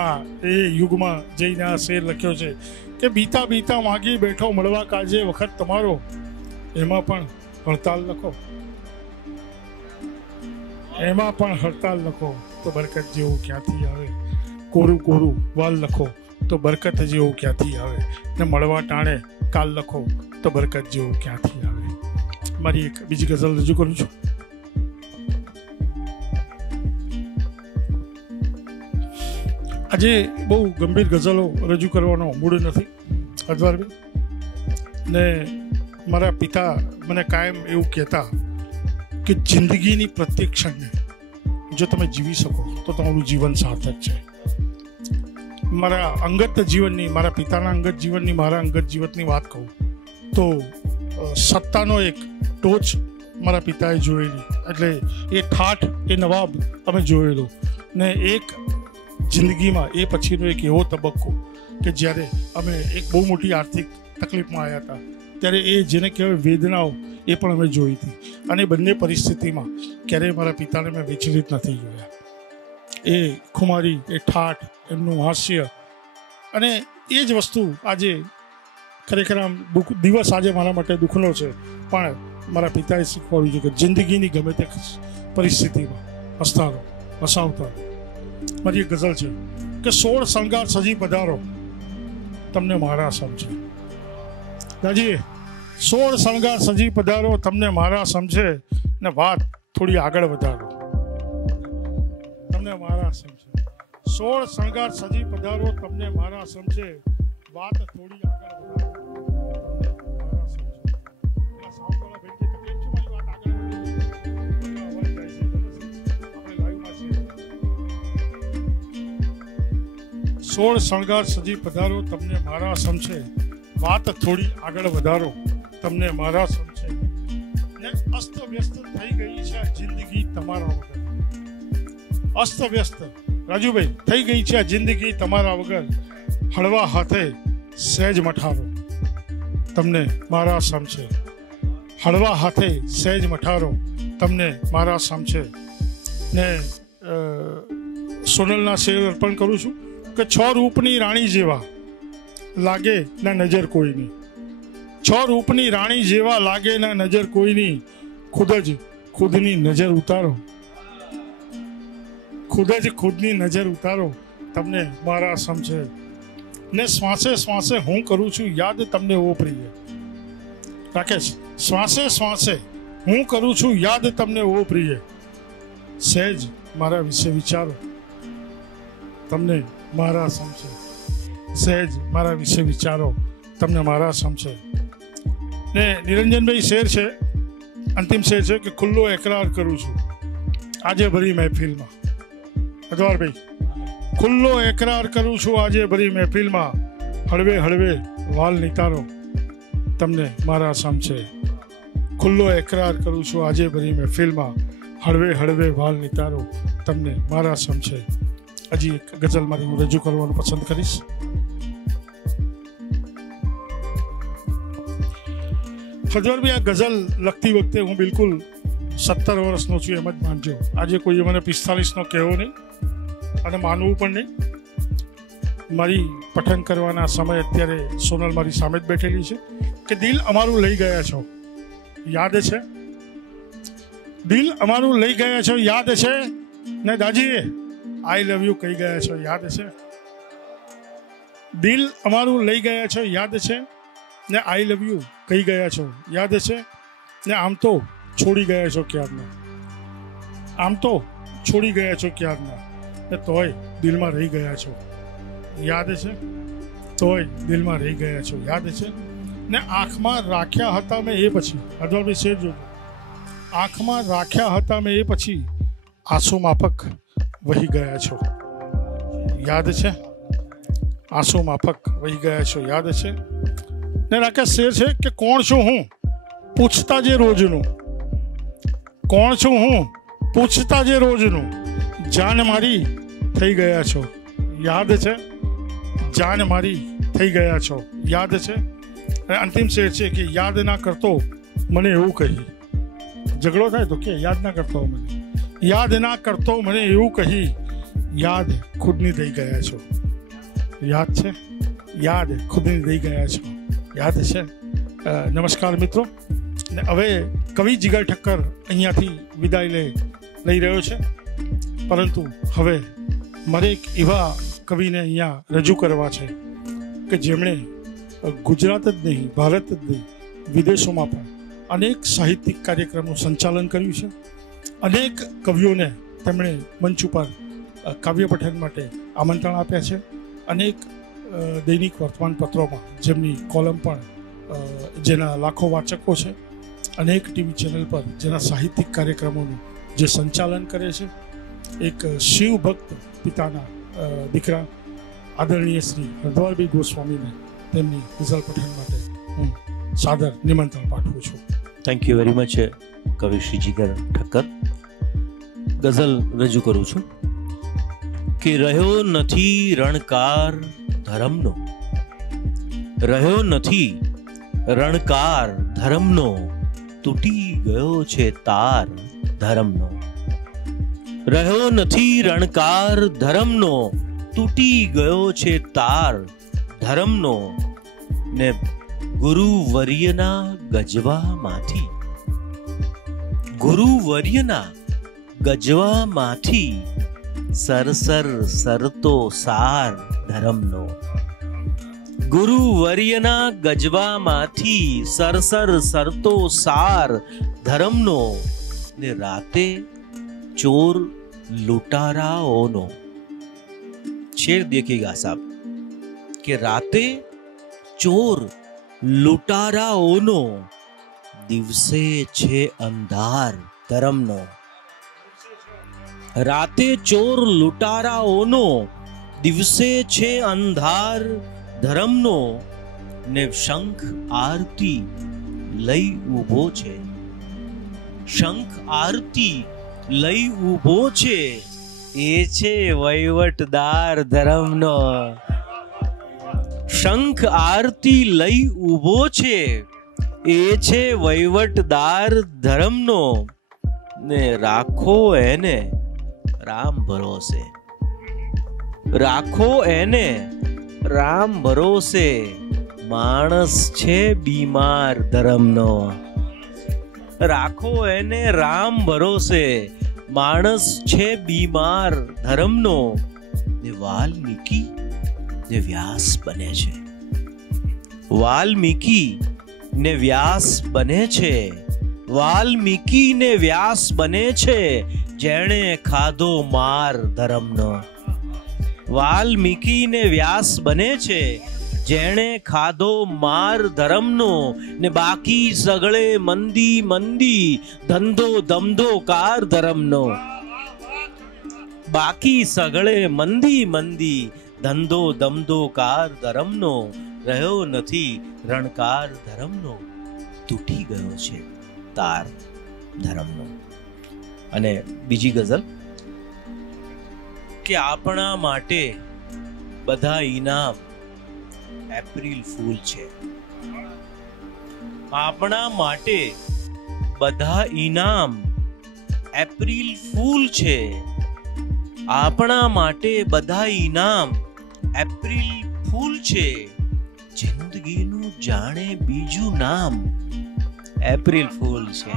આ એ યુગમાં જઈને આ શેર લખ્યો છે કે બીતા બીતા માગી બેઠો મળવા કાજે વખત તમારો, એમાં પણ હડતાલ લખો, એમાં પણ હડતાલ લખો તો બરકત જેવું ક્યાંથી આવે. કોરું કોરું વાલ લખો તો બરકત જેવું ક્યાંથી આવે, ને મળવા ટાણે કાલ લખો તો બરકત જેવું ક્યાંથી આવે. મારી એક બીજી ગઝલ રજૂ કરું છું. આજે બહુ ગંભીર ગઝલો રજૂ કરવાનો મૂડ નથી અજવારભાઈ. ને મારા પિતા મને કાયમ એવું કહેતા કે જિંદગીની પ્રત્યેક ક્ષણને જો તમે જીવી શકો તો તમારું જીવન સાર્થક છે. મારા અંગત જીવનની, મારા પિતાના અંગત જીવનની, મારા અંગત જીવનની વાત કહું તો સત્તાનો એક ટોચ મારા પિતાએ જોયેલી, એટલે એ ઠાઠ, એ નવાબ અમે જોયેલો. ને એક જિંદગીમાં એ પછીનો એક એવો તબક્કો કે જ્યારે અમે એક બહુ મોટી આર્થિક તકલીફમાં આવ્યા હતા, ત્યારે એ જેને કહેવાય વેદનાઓ, એ પણ અમે જોઈ હતી. અને બંને પરિસ્થિતિમાં ક્યારેય મારા પિતાને મેં વિચલિત નથી જોયા. એ ખુમારી, એ ઠાઠ, એમનું હાસ્ય, અને એ જ વસ્તુ આજે ખરેખર આમ દિવસ આજે મારા માટે દુઃખનો છે, પણ મારા પિતાએ શીખવાડ્યું છે કે જિંદગીની ગમે તે પરિસ્થિતિમાં હસતા રહો, હસાવતા રહો. મારી એક ગઝલ છે કે 16 શણગાર સજી પધારો તમને મારા સમજે. દાજી, 16 શણગાર સજી પધારો તમને મારા સમજે, ને વાત થોડી આગળ વધારો તમને મારા સમજે. 16 શણગાર સજી પધારો તમને મારા સમજે, વાત થોડી આગળ વધારો તમને મારા સમજે. આ સાઉન્ડવાળા ભાઈ જે તકલીફ છે, મારી વાત આગળ વધી અવાજ જાય છે, આપણે લાઈવમાં છીએ. 16 શણગાર સજી પધારો તમને મારા સમજે, વાત થોડી આગળ વધારો તમને મારા સમજે. ને અસ્ત વ્યસ્ત થઈ ગઈ છે જિંદગી તમારા વગર. અસ્ત વ્યસ્ત રાજુભાઈ થઈ ગઈ છે જિંદગી તમારા વગર, હળવા હાથે સહેજ મઠારો તમને મારા સમજે. હળવા હાથે સહેજ મઠારો તમને મારા સમજે. ને સોનલના શેર અર્પણ કરું છું કે 6 રૂપની રાણી જેવા લાગે ના નજર કોઈની. 6 રૂપની રાણી જેવા લાગે ના નજર કોઈની, ખુદ જ ખુદની નજર ઉતારો. ખુદ જ ખુદની નજર ઉતારો તમને મારા સમજે. ને શ્વાસે શ્વાસે હું કરું છું યાદ તમને ઓ પ્રિય. રાકેશ, શ્વાસે શ્વાસે હું કરું છું યાદ તમને ઓ પ્રિય, સહેજ મારા વિશે વિચારો તમને મારા સમજે. સહેજ મારા વિશે વિચારો તમને મારા સમજે. ને નિરંજનભાઈ શેર છે, અંતિમ શેર છે કે ખુલ્લો એકરાર કરું છું આજે ભરી મહેફિલમાં. અજવારભાઈ, ખુલ્લો એકરાર કરું છું આજે ભરી મહેફિલમાં, હળવે હળવે વાલ નિતારો તમને મારા સમજે. ખુલ્લો એકરાર કરું છું આજે ભરી મહેફિલમાં, હળવે હળવે વાલ નિતારો તમને મારા સમજે. હજી એક ગઝલ મારી હું રજૂ કરવાનું પસંદ કરીશ. ફજવારભાઈ, આ ગઝલ લખતી વખતે હું બિલકુલ 17 વર્ષનો છું એમ જ માનજો. આજે કોઈ મને 45નો કહેવો નહીં અને માનવું પણ નહીં. મારી પઠન કરવાના સમય અત્યારે સોનલ મારી સામે જ બેઠેલી છે કે દિલ અમારું લઈ ગયા છો યાદ છે. દિલ અમારું લઈ ગયા છો યાદ છે. ને દાજી, આઈ લવ યુ કહી ગયા છો યાદ છે. દિલ અમારું લઈ ગયા છો યાદ છે, ને આઈ લવ યુ કહી ગયા છો યાદ છે. ને આમ તો છોડી ગયા છો ક્યારના, આમ તો છોડી ગયા છો ક્યારના, ને તોય દિલમાં રહી ગયા છો યાદ છે. તોય દિલમાં રહી ગયા છો યાદ છે. ને આંખમાં રાખ્યા હતા મેં એ પછી, અજવાળભાઈ શેર જોજો, આંખમાં રાખ્યા હતા મેં એ પછી, આંસુ માફક વહી ગયા છો યાદ છે. આંસુ માફક વહી ગયા છો યાદ છે. ને રાકેશ શેર છે કે કોણ છું હું પૂછતા જે રોજનું, કોણ છું હું પૂછતા જે રોજનું, જાન મારી થઈ ગયા છો યાદ છે. જાન મારી થઈ ગયા છો યાદ છે. અને અંતિમ શેર છે કે યાદ ના કરતો મને એવું કહી. ઝઘડો થાય તો કે યાદ ના કરતો મને, યાદ ના કરતો મને એવું કહી, યાદ ખુદની દઈ ગયા છો યાદ છે. યાદ ખુદની દઈ ગયા છો યાદ છે. નમસ્કાર મિત્રો. ને હવે કવિ જીગર ઠક્કર અહીંયાથી વિદાય લઈ રહ્યો છે, પરંતુ હવે મારે એક એવા કવિને અહીંયા રજૂ કરવા છે કે જેમણે ગુજરાત જ નહીં, ભારત જ નહીં, વિદેશોમાં પણ અનેક સાહિત્યિક કાર્યક્રમનું સંચાલન કર્યું છે. અનેક કવિઓને તેમણે મંચ ઉપર કાવ્ય પઠન માટે આમંત્રણ આપ્યા છે. અનેક દૈનિક વર્તમાનપત્રોમાં જેમની કોલમ પણ જેના લાખો વાચકો છે. અનેક ટીવી ચેનલ પર જેના સાહિત્યિક કાર્યક્રમોનું જે સંચાલન કરે છે. એક શિવ ભક્ત પિતાના દીકરા આદરણીય શ્રી હરદ્વારભાઈ ગોસ્વામીને તેમની ગઝલ પઠન માટે હું સાદર નિમંત્રણ પાઠવું છું. થેન્ક યુ વેરી મચ કવિ શ્રી જીગર ઠક્કર. ગઝલ રજૂ કરું છું કે રહ્યો નથી રણકાર ધર્મનો, રહ્યો નથી રણકાર ધર્મનો, તૂટી ગયો છે તાર ધર્મનો. રહ્યો નથી રણકાર ધર્મનો, તૂટી ગયો છે તાર ધર્મનો, ને ગુરુવર્યના ગજવામાંથી, ગુરુવર્યના ગજવામાંથી સરસર સરતો સાર ધર્મનો. ગુરુવર્યના ગજવામાંથી સરસર સરતો સાર ધર્મનો, ને રાતે ચોર लुटाराओनो. शेर देखिएगा साहब कि राते चोर लुटाराओनो, दिवसे छे अंधार धर्मनो. राते चोर लुटाराओनो, दिवसे छे अंधार धर्मनो, ने शंख आरती लई उभो छे, शंख आरती લઈ ઊભો છે, એ છે વહીવટદાર ધર્મનો. શંખ આરતી લઈ ઊભો છે, એ છે વહીવટદાર ધર્મનો, ને રાખો એને રામ ભરોસે, રાખો એને રામ ભરોસે, માણસ છે બીમાર ધર્મનો. રાખો એને રામ ભરોસે, માણસ છે બીમાર ધર્મનો, ને વાલ્મીકી ને વ્યાસ બને છે, વાલ્મીકી ને વ્યાસ બને છે, વાલ્મીકી ને વ્યાસ બને છે, જેણે ખાધો માર ધર્મનો. વાલ્મીકી ને વ્યાસ બને છે, જેણે ખાધો માર ધર્મનો, ને બાકી સગળે મંદી મંદી, ધંધો ધમધો કાર ધર્મનો. બાકી સગળે મંદી મંદી, ધંધો ધમધો કાર ધર્મનો. રહ્યો નથી રણકાર ધર્મનો, તૂટી ગયો છે તાર ધર્મનો. અને બીજી ગઝલ કે આપણા માટે બધા ઇનામ એપ્રિલ ફૂલ છે. આપણા માટે બધા ઇનામ એપ્રિલ ફૂલ છે. આપણા માટે બધા ઇનામ એપ્રિલ ફૂલ છે. જિંદગીનું જાણે બીજું નામ એપ્રિલ ફૂલ છે.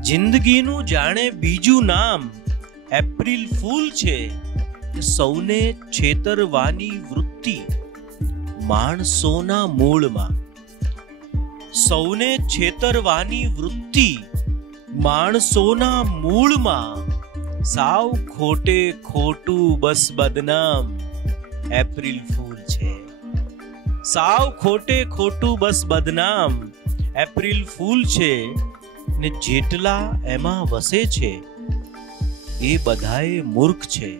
જિંદગીનું જાણે બીજું નામ એપ્રિલ ફૂલ છે. સૌને છેતરવાની વૃત્તિ માણસોના મૂળમાં, સૌને છેતરવાની વૃત્તિ માણસોના મૂળમાં, સાવ ખોટે ખોટું બસ બદનામ એપ્રિલ ફૂલ છે. સાવ ખોટે ખોટું બસ બદનામ એપ્રિલ ફૂલ છે. ને જેટલા એમાં વસે છે એ બધાએ મૂર્ખ છે.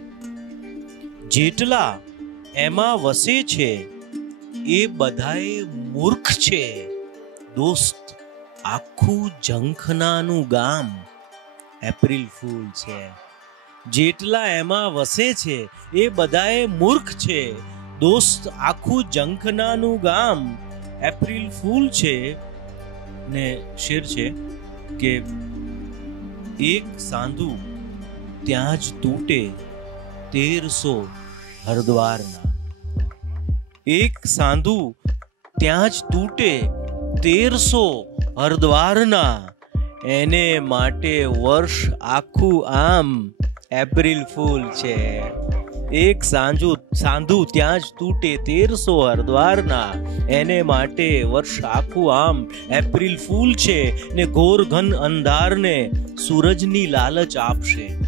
જેટલા એમાં વસે છે એ બધાએ મૂર્ખ છે. દોસ્ત આખું ઝંખનાનું ગામ એપ્રિલ ફૂલ છે. જેટલા એમાં વસે છે એ બધાએ મૂર્ખ છે. દોસ્ત આખું ઝંખનાનું ગામ એપ્રિલ ફૂલ છે. ને શેર છે કે એક સાંધુ ત્યાં જ તૂટે 1300 હરદ્વારના. એક સાંધુ ત્યાં જ તૂટે 1300 હરદ્વારના. એને માટે વર્ષ આખું આમ એપ્રિલ ફૂલ છે. એક સાંધુ ત્યાં જ તૂટે 1300 હરદ્વારના. એને માટે વર્ષ આખું આમ એપ્રિલ ફૂલ છે. ને ઘોર ઘન અંધારને સૂરજની લાલચ આપશે.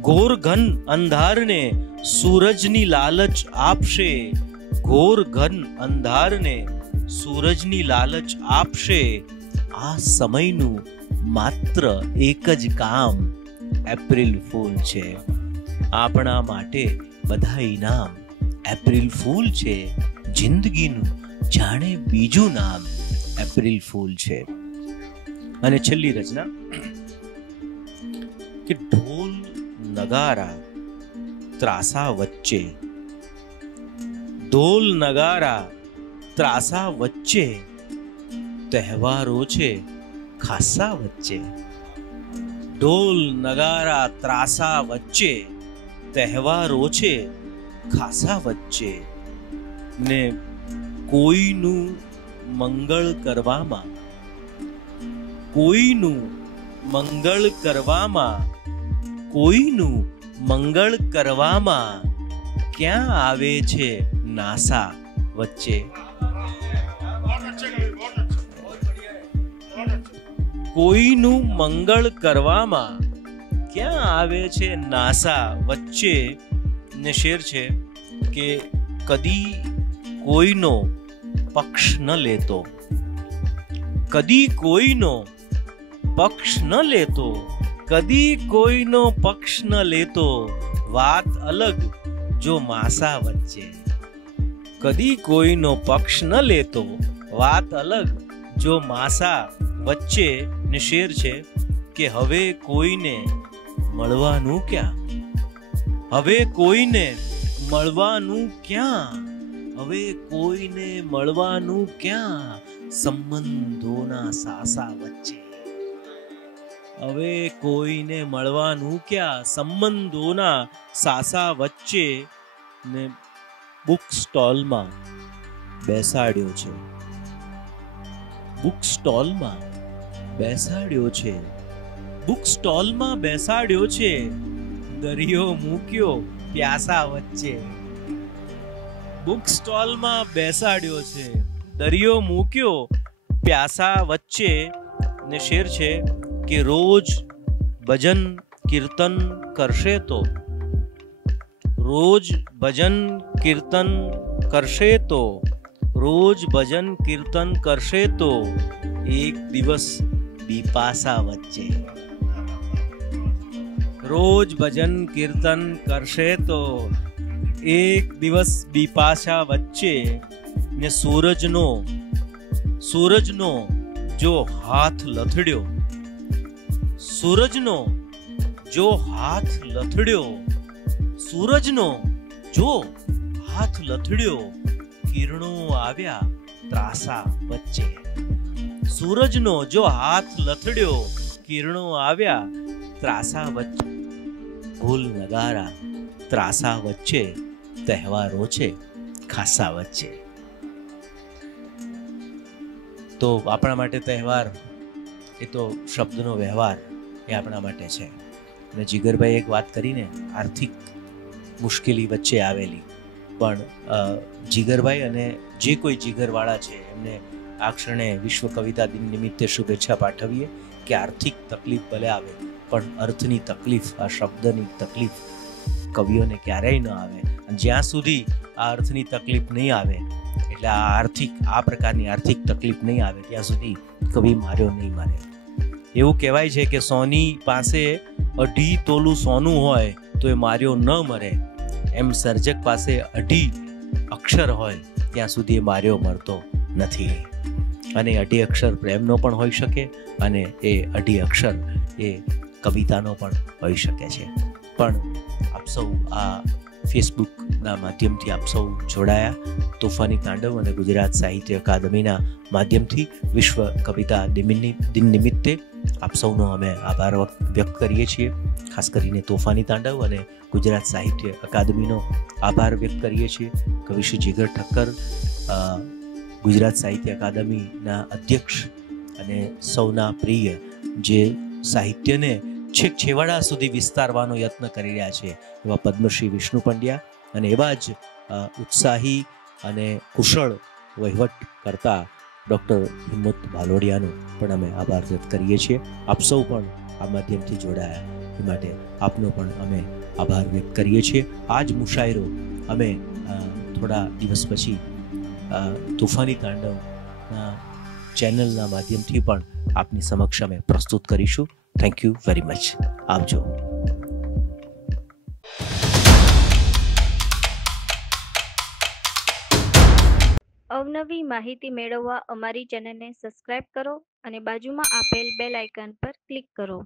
ઘોર ઘન અંધારને સૂરજની લાલચ આપશે. ઘોર ઘન અંધારને સૂરજની લાલચ આપશે. આ સમયનું માત્ર એક જ કામ એપ્રિલ ફૂલ છે. આપણા માટે બધા ઇનામ એપ્રિલ ફૂલ છે જિંદગીનું જાણે બીજું નામ એપ્રિલ ફૂલ છે. અને છેલ્લી રચના કે ઢોલ નગારા ત્રાસા વચ્ચે, ઢોલ નગારા ત્રાસા વચ્ચે તહેવારો છે ખાસા વચ્ચે. ઢોલ નગારા ત્રાસા વચ્ચે તહેવારો છે ખાસા વચ્ચે. ને કોઈનું મંગળ કરવામાં, કોઈનું મંગળ કરવામાં, કોઈનું મંગળ કરવામાં ક્યાં આવે છે નાસા વચ્ચે. કોઈનું મંગળ કરવામાં ક્યાં આવે છે નાસા વચ્ચે. ને શેર છે કે કદી કોઈનો પક્ષ ન લેતો, કદી કોઈનો પક્ષ ન લેતો, કદી કોઈનો પક્ષ ન લેતો, વાત અલગ જો માસા વચ્ચે. કદી કોઈનો પક્ષ ન લેતો, વાત અલગ જો માસા વચ્ચે. ને શેર છે કે હવે કોઈને મળવાનું ક્યાં, હવે કોઈને મળવાનું ક્યાં, હવે કોઈને મળવાનું ક્યાં સંબંધોના સાસા વચ્ચે. હવે કોઈને મળવાનું ક્યાં સંબંધોના સાસા વચ્ચે. ને બુક સ્ટોલમાં બેસાડ્યો છે, બુક સ્ટોલમાં બેસાડ્યો છે, બુક સ્ટોલમાં બેસાડ્યો છે, દરિયો મૂક્યો પ્યાસા વચ્ચે. બુક સ્ટોલમાં બેસાડ્યો છે, દરિયો મૂક્યો પ્યાસા વચ્ચે. ને શેર છે કે રોજ ભજન કીર્તન કરશે તો, રોજ ભજન કીર્તન કરશે તો, રોજ ભજન કીર્તન કરશે તો એક દિવસ બીપાસા વચ્ચે. રોજ ભજન કીર્તન કરશે તો એક દિવસ બીપાસા વચ્ચે. ને સૂરજનો, સૂરજનો જો હાથ લથડ્યો, સૂરજનો જો હાથ લથડ્યો, સૂરજનો જો હાથ લથડ્યો, કિરણો આવ્યા ત્રાસા વચ્ચે. સૂરજનો જો હાથ લથડ્યો, કિરણો આવ્યા ત્રાસા વચ્ચે. ઢોલ નગારા ત્રાસા વચ્ચે તહેવારો છે ખાસા વચ્ચે. તો આપણા માટે તહેવાર એ તો શબ્દનો વ્યવહાર એ આપણા માટે છે. અને જીગરભાઈ એક વાત કરીને આર્થિક મુશ્કેલી વચ્ચે આવેલી, પણ જીગરભાઈ અને જે કોઈ જીગરવાળા છે એમને આ ક્ષણે વિશ્વ કવિતા દિન નિમિત્તે શુભેચ્છા પાઠવીએ કે આર્થિક તકલીફ ભલે આવે પણ અર્થની તકલીફ, આ શબ્દની તકલીફ કવિઓને ક્યારેય ન આવે. અને જ્યાં સુધી આ અર્થની તકલીફ નહીં આવે, એટલે આ પ્રકારની આર્થિક તકલીફ નહીં આવે ત્યાં સુધી કવિ માર્યો નહીં મારે. એવું કહેવાય છે કે સોની પાસે 2.5 તોલું સોનું હોય તો એ માર્યો ન મરે. એમ સર્જક પાસે 2.5 અક્ષર હોય ત્યાં સુધી એ માર્યો મરતો નથી. અને 2.5 અક્ષર પ્રેમનો પણ હોઈ શકે અને એ 2.5 અક્ષર એ કવિતાનો પણ હોઈ શકે છે. પણ આપ સૌ આ ફેસબુકના માધ્યમથી આપ સૌ જોડાયા. તોફાની તાંડવ અને ગુજરાત સાહિત્ય અકાદમીના માધ્યમથી વિશ્વ કવિતા દિન નિમિત્તે આપ સૌનો અમે આભાર વ્યક્ત કરીએ છીએ. ખાસ કરીને તોફાની તાંડવ અને ગુજરાત સાહિત્ય અકાદમીનો આભાર વ્યક્ત કરીએ છીએ. કવિ શ્રી જીગર ઠક્કર ગુજરાત સાહિત્ય અકાદમીના અધ્યક્ષ અને સૌના પ્રિય, જે સાહિત્યને છેક છેવાડા સુધી વિસ્તારવાનો યત્ન કરી રહ્યા છે એવા પદ્મશ્રી વિષ્ણુ પંડ્યા અને એવા જ ઉત્સાહી અને કુશળ વહીવટ કરતા ડૉક્ટર હિંમત ભાલોડિયાનો પણ અમે આભાર વ્યક્ત કરીએ છીએ. આપ સૌ પણ આ માધ્યમથી જોડાયા એ માટે આપનો પણ અમે આભાર વ્યક્ત કરીએ છીએ. આ જ મુશાયરો અમે થોડા દિવસ પછી તોફાની તાંડવના ચેનલના માધ્યમથી પણ આપની સમક્ષ અમે પ્રસ્તુત કરીશું. Thank you very much. આવજો. અવનવી માહિતી મેળવવા અમારી ચેનલને સબસ્ક્રાઇબ કરો અને બાજુમાં આપેલ બેલ આઇકન પર ક્લિક કરો.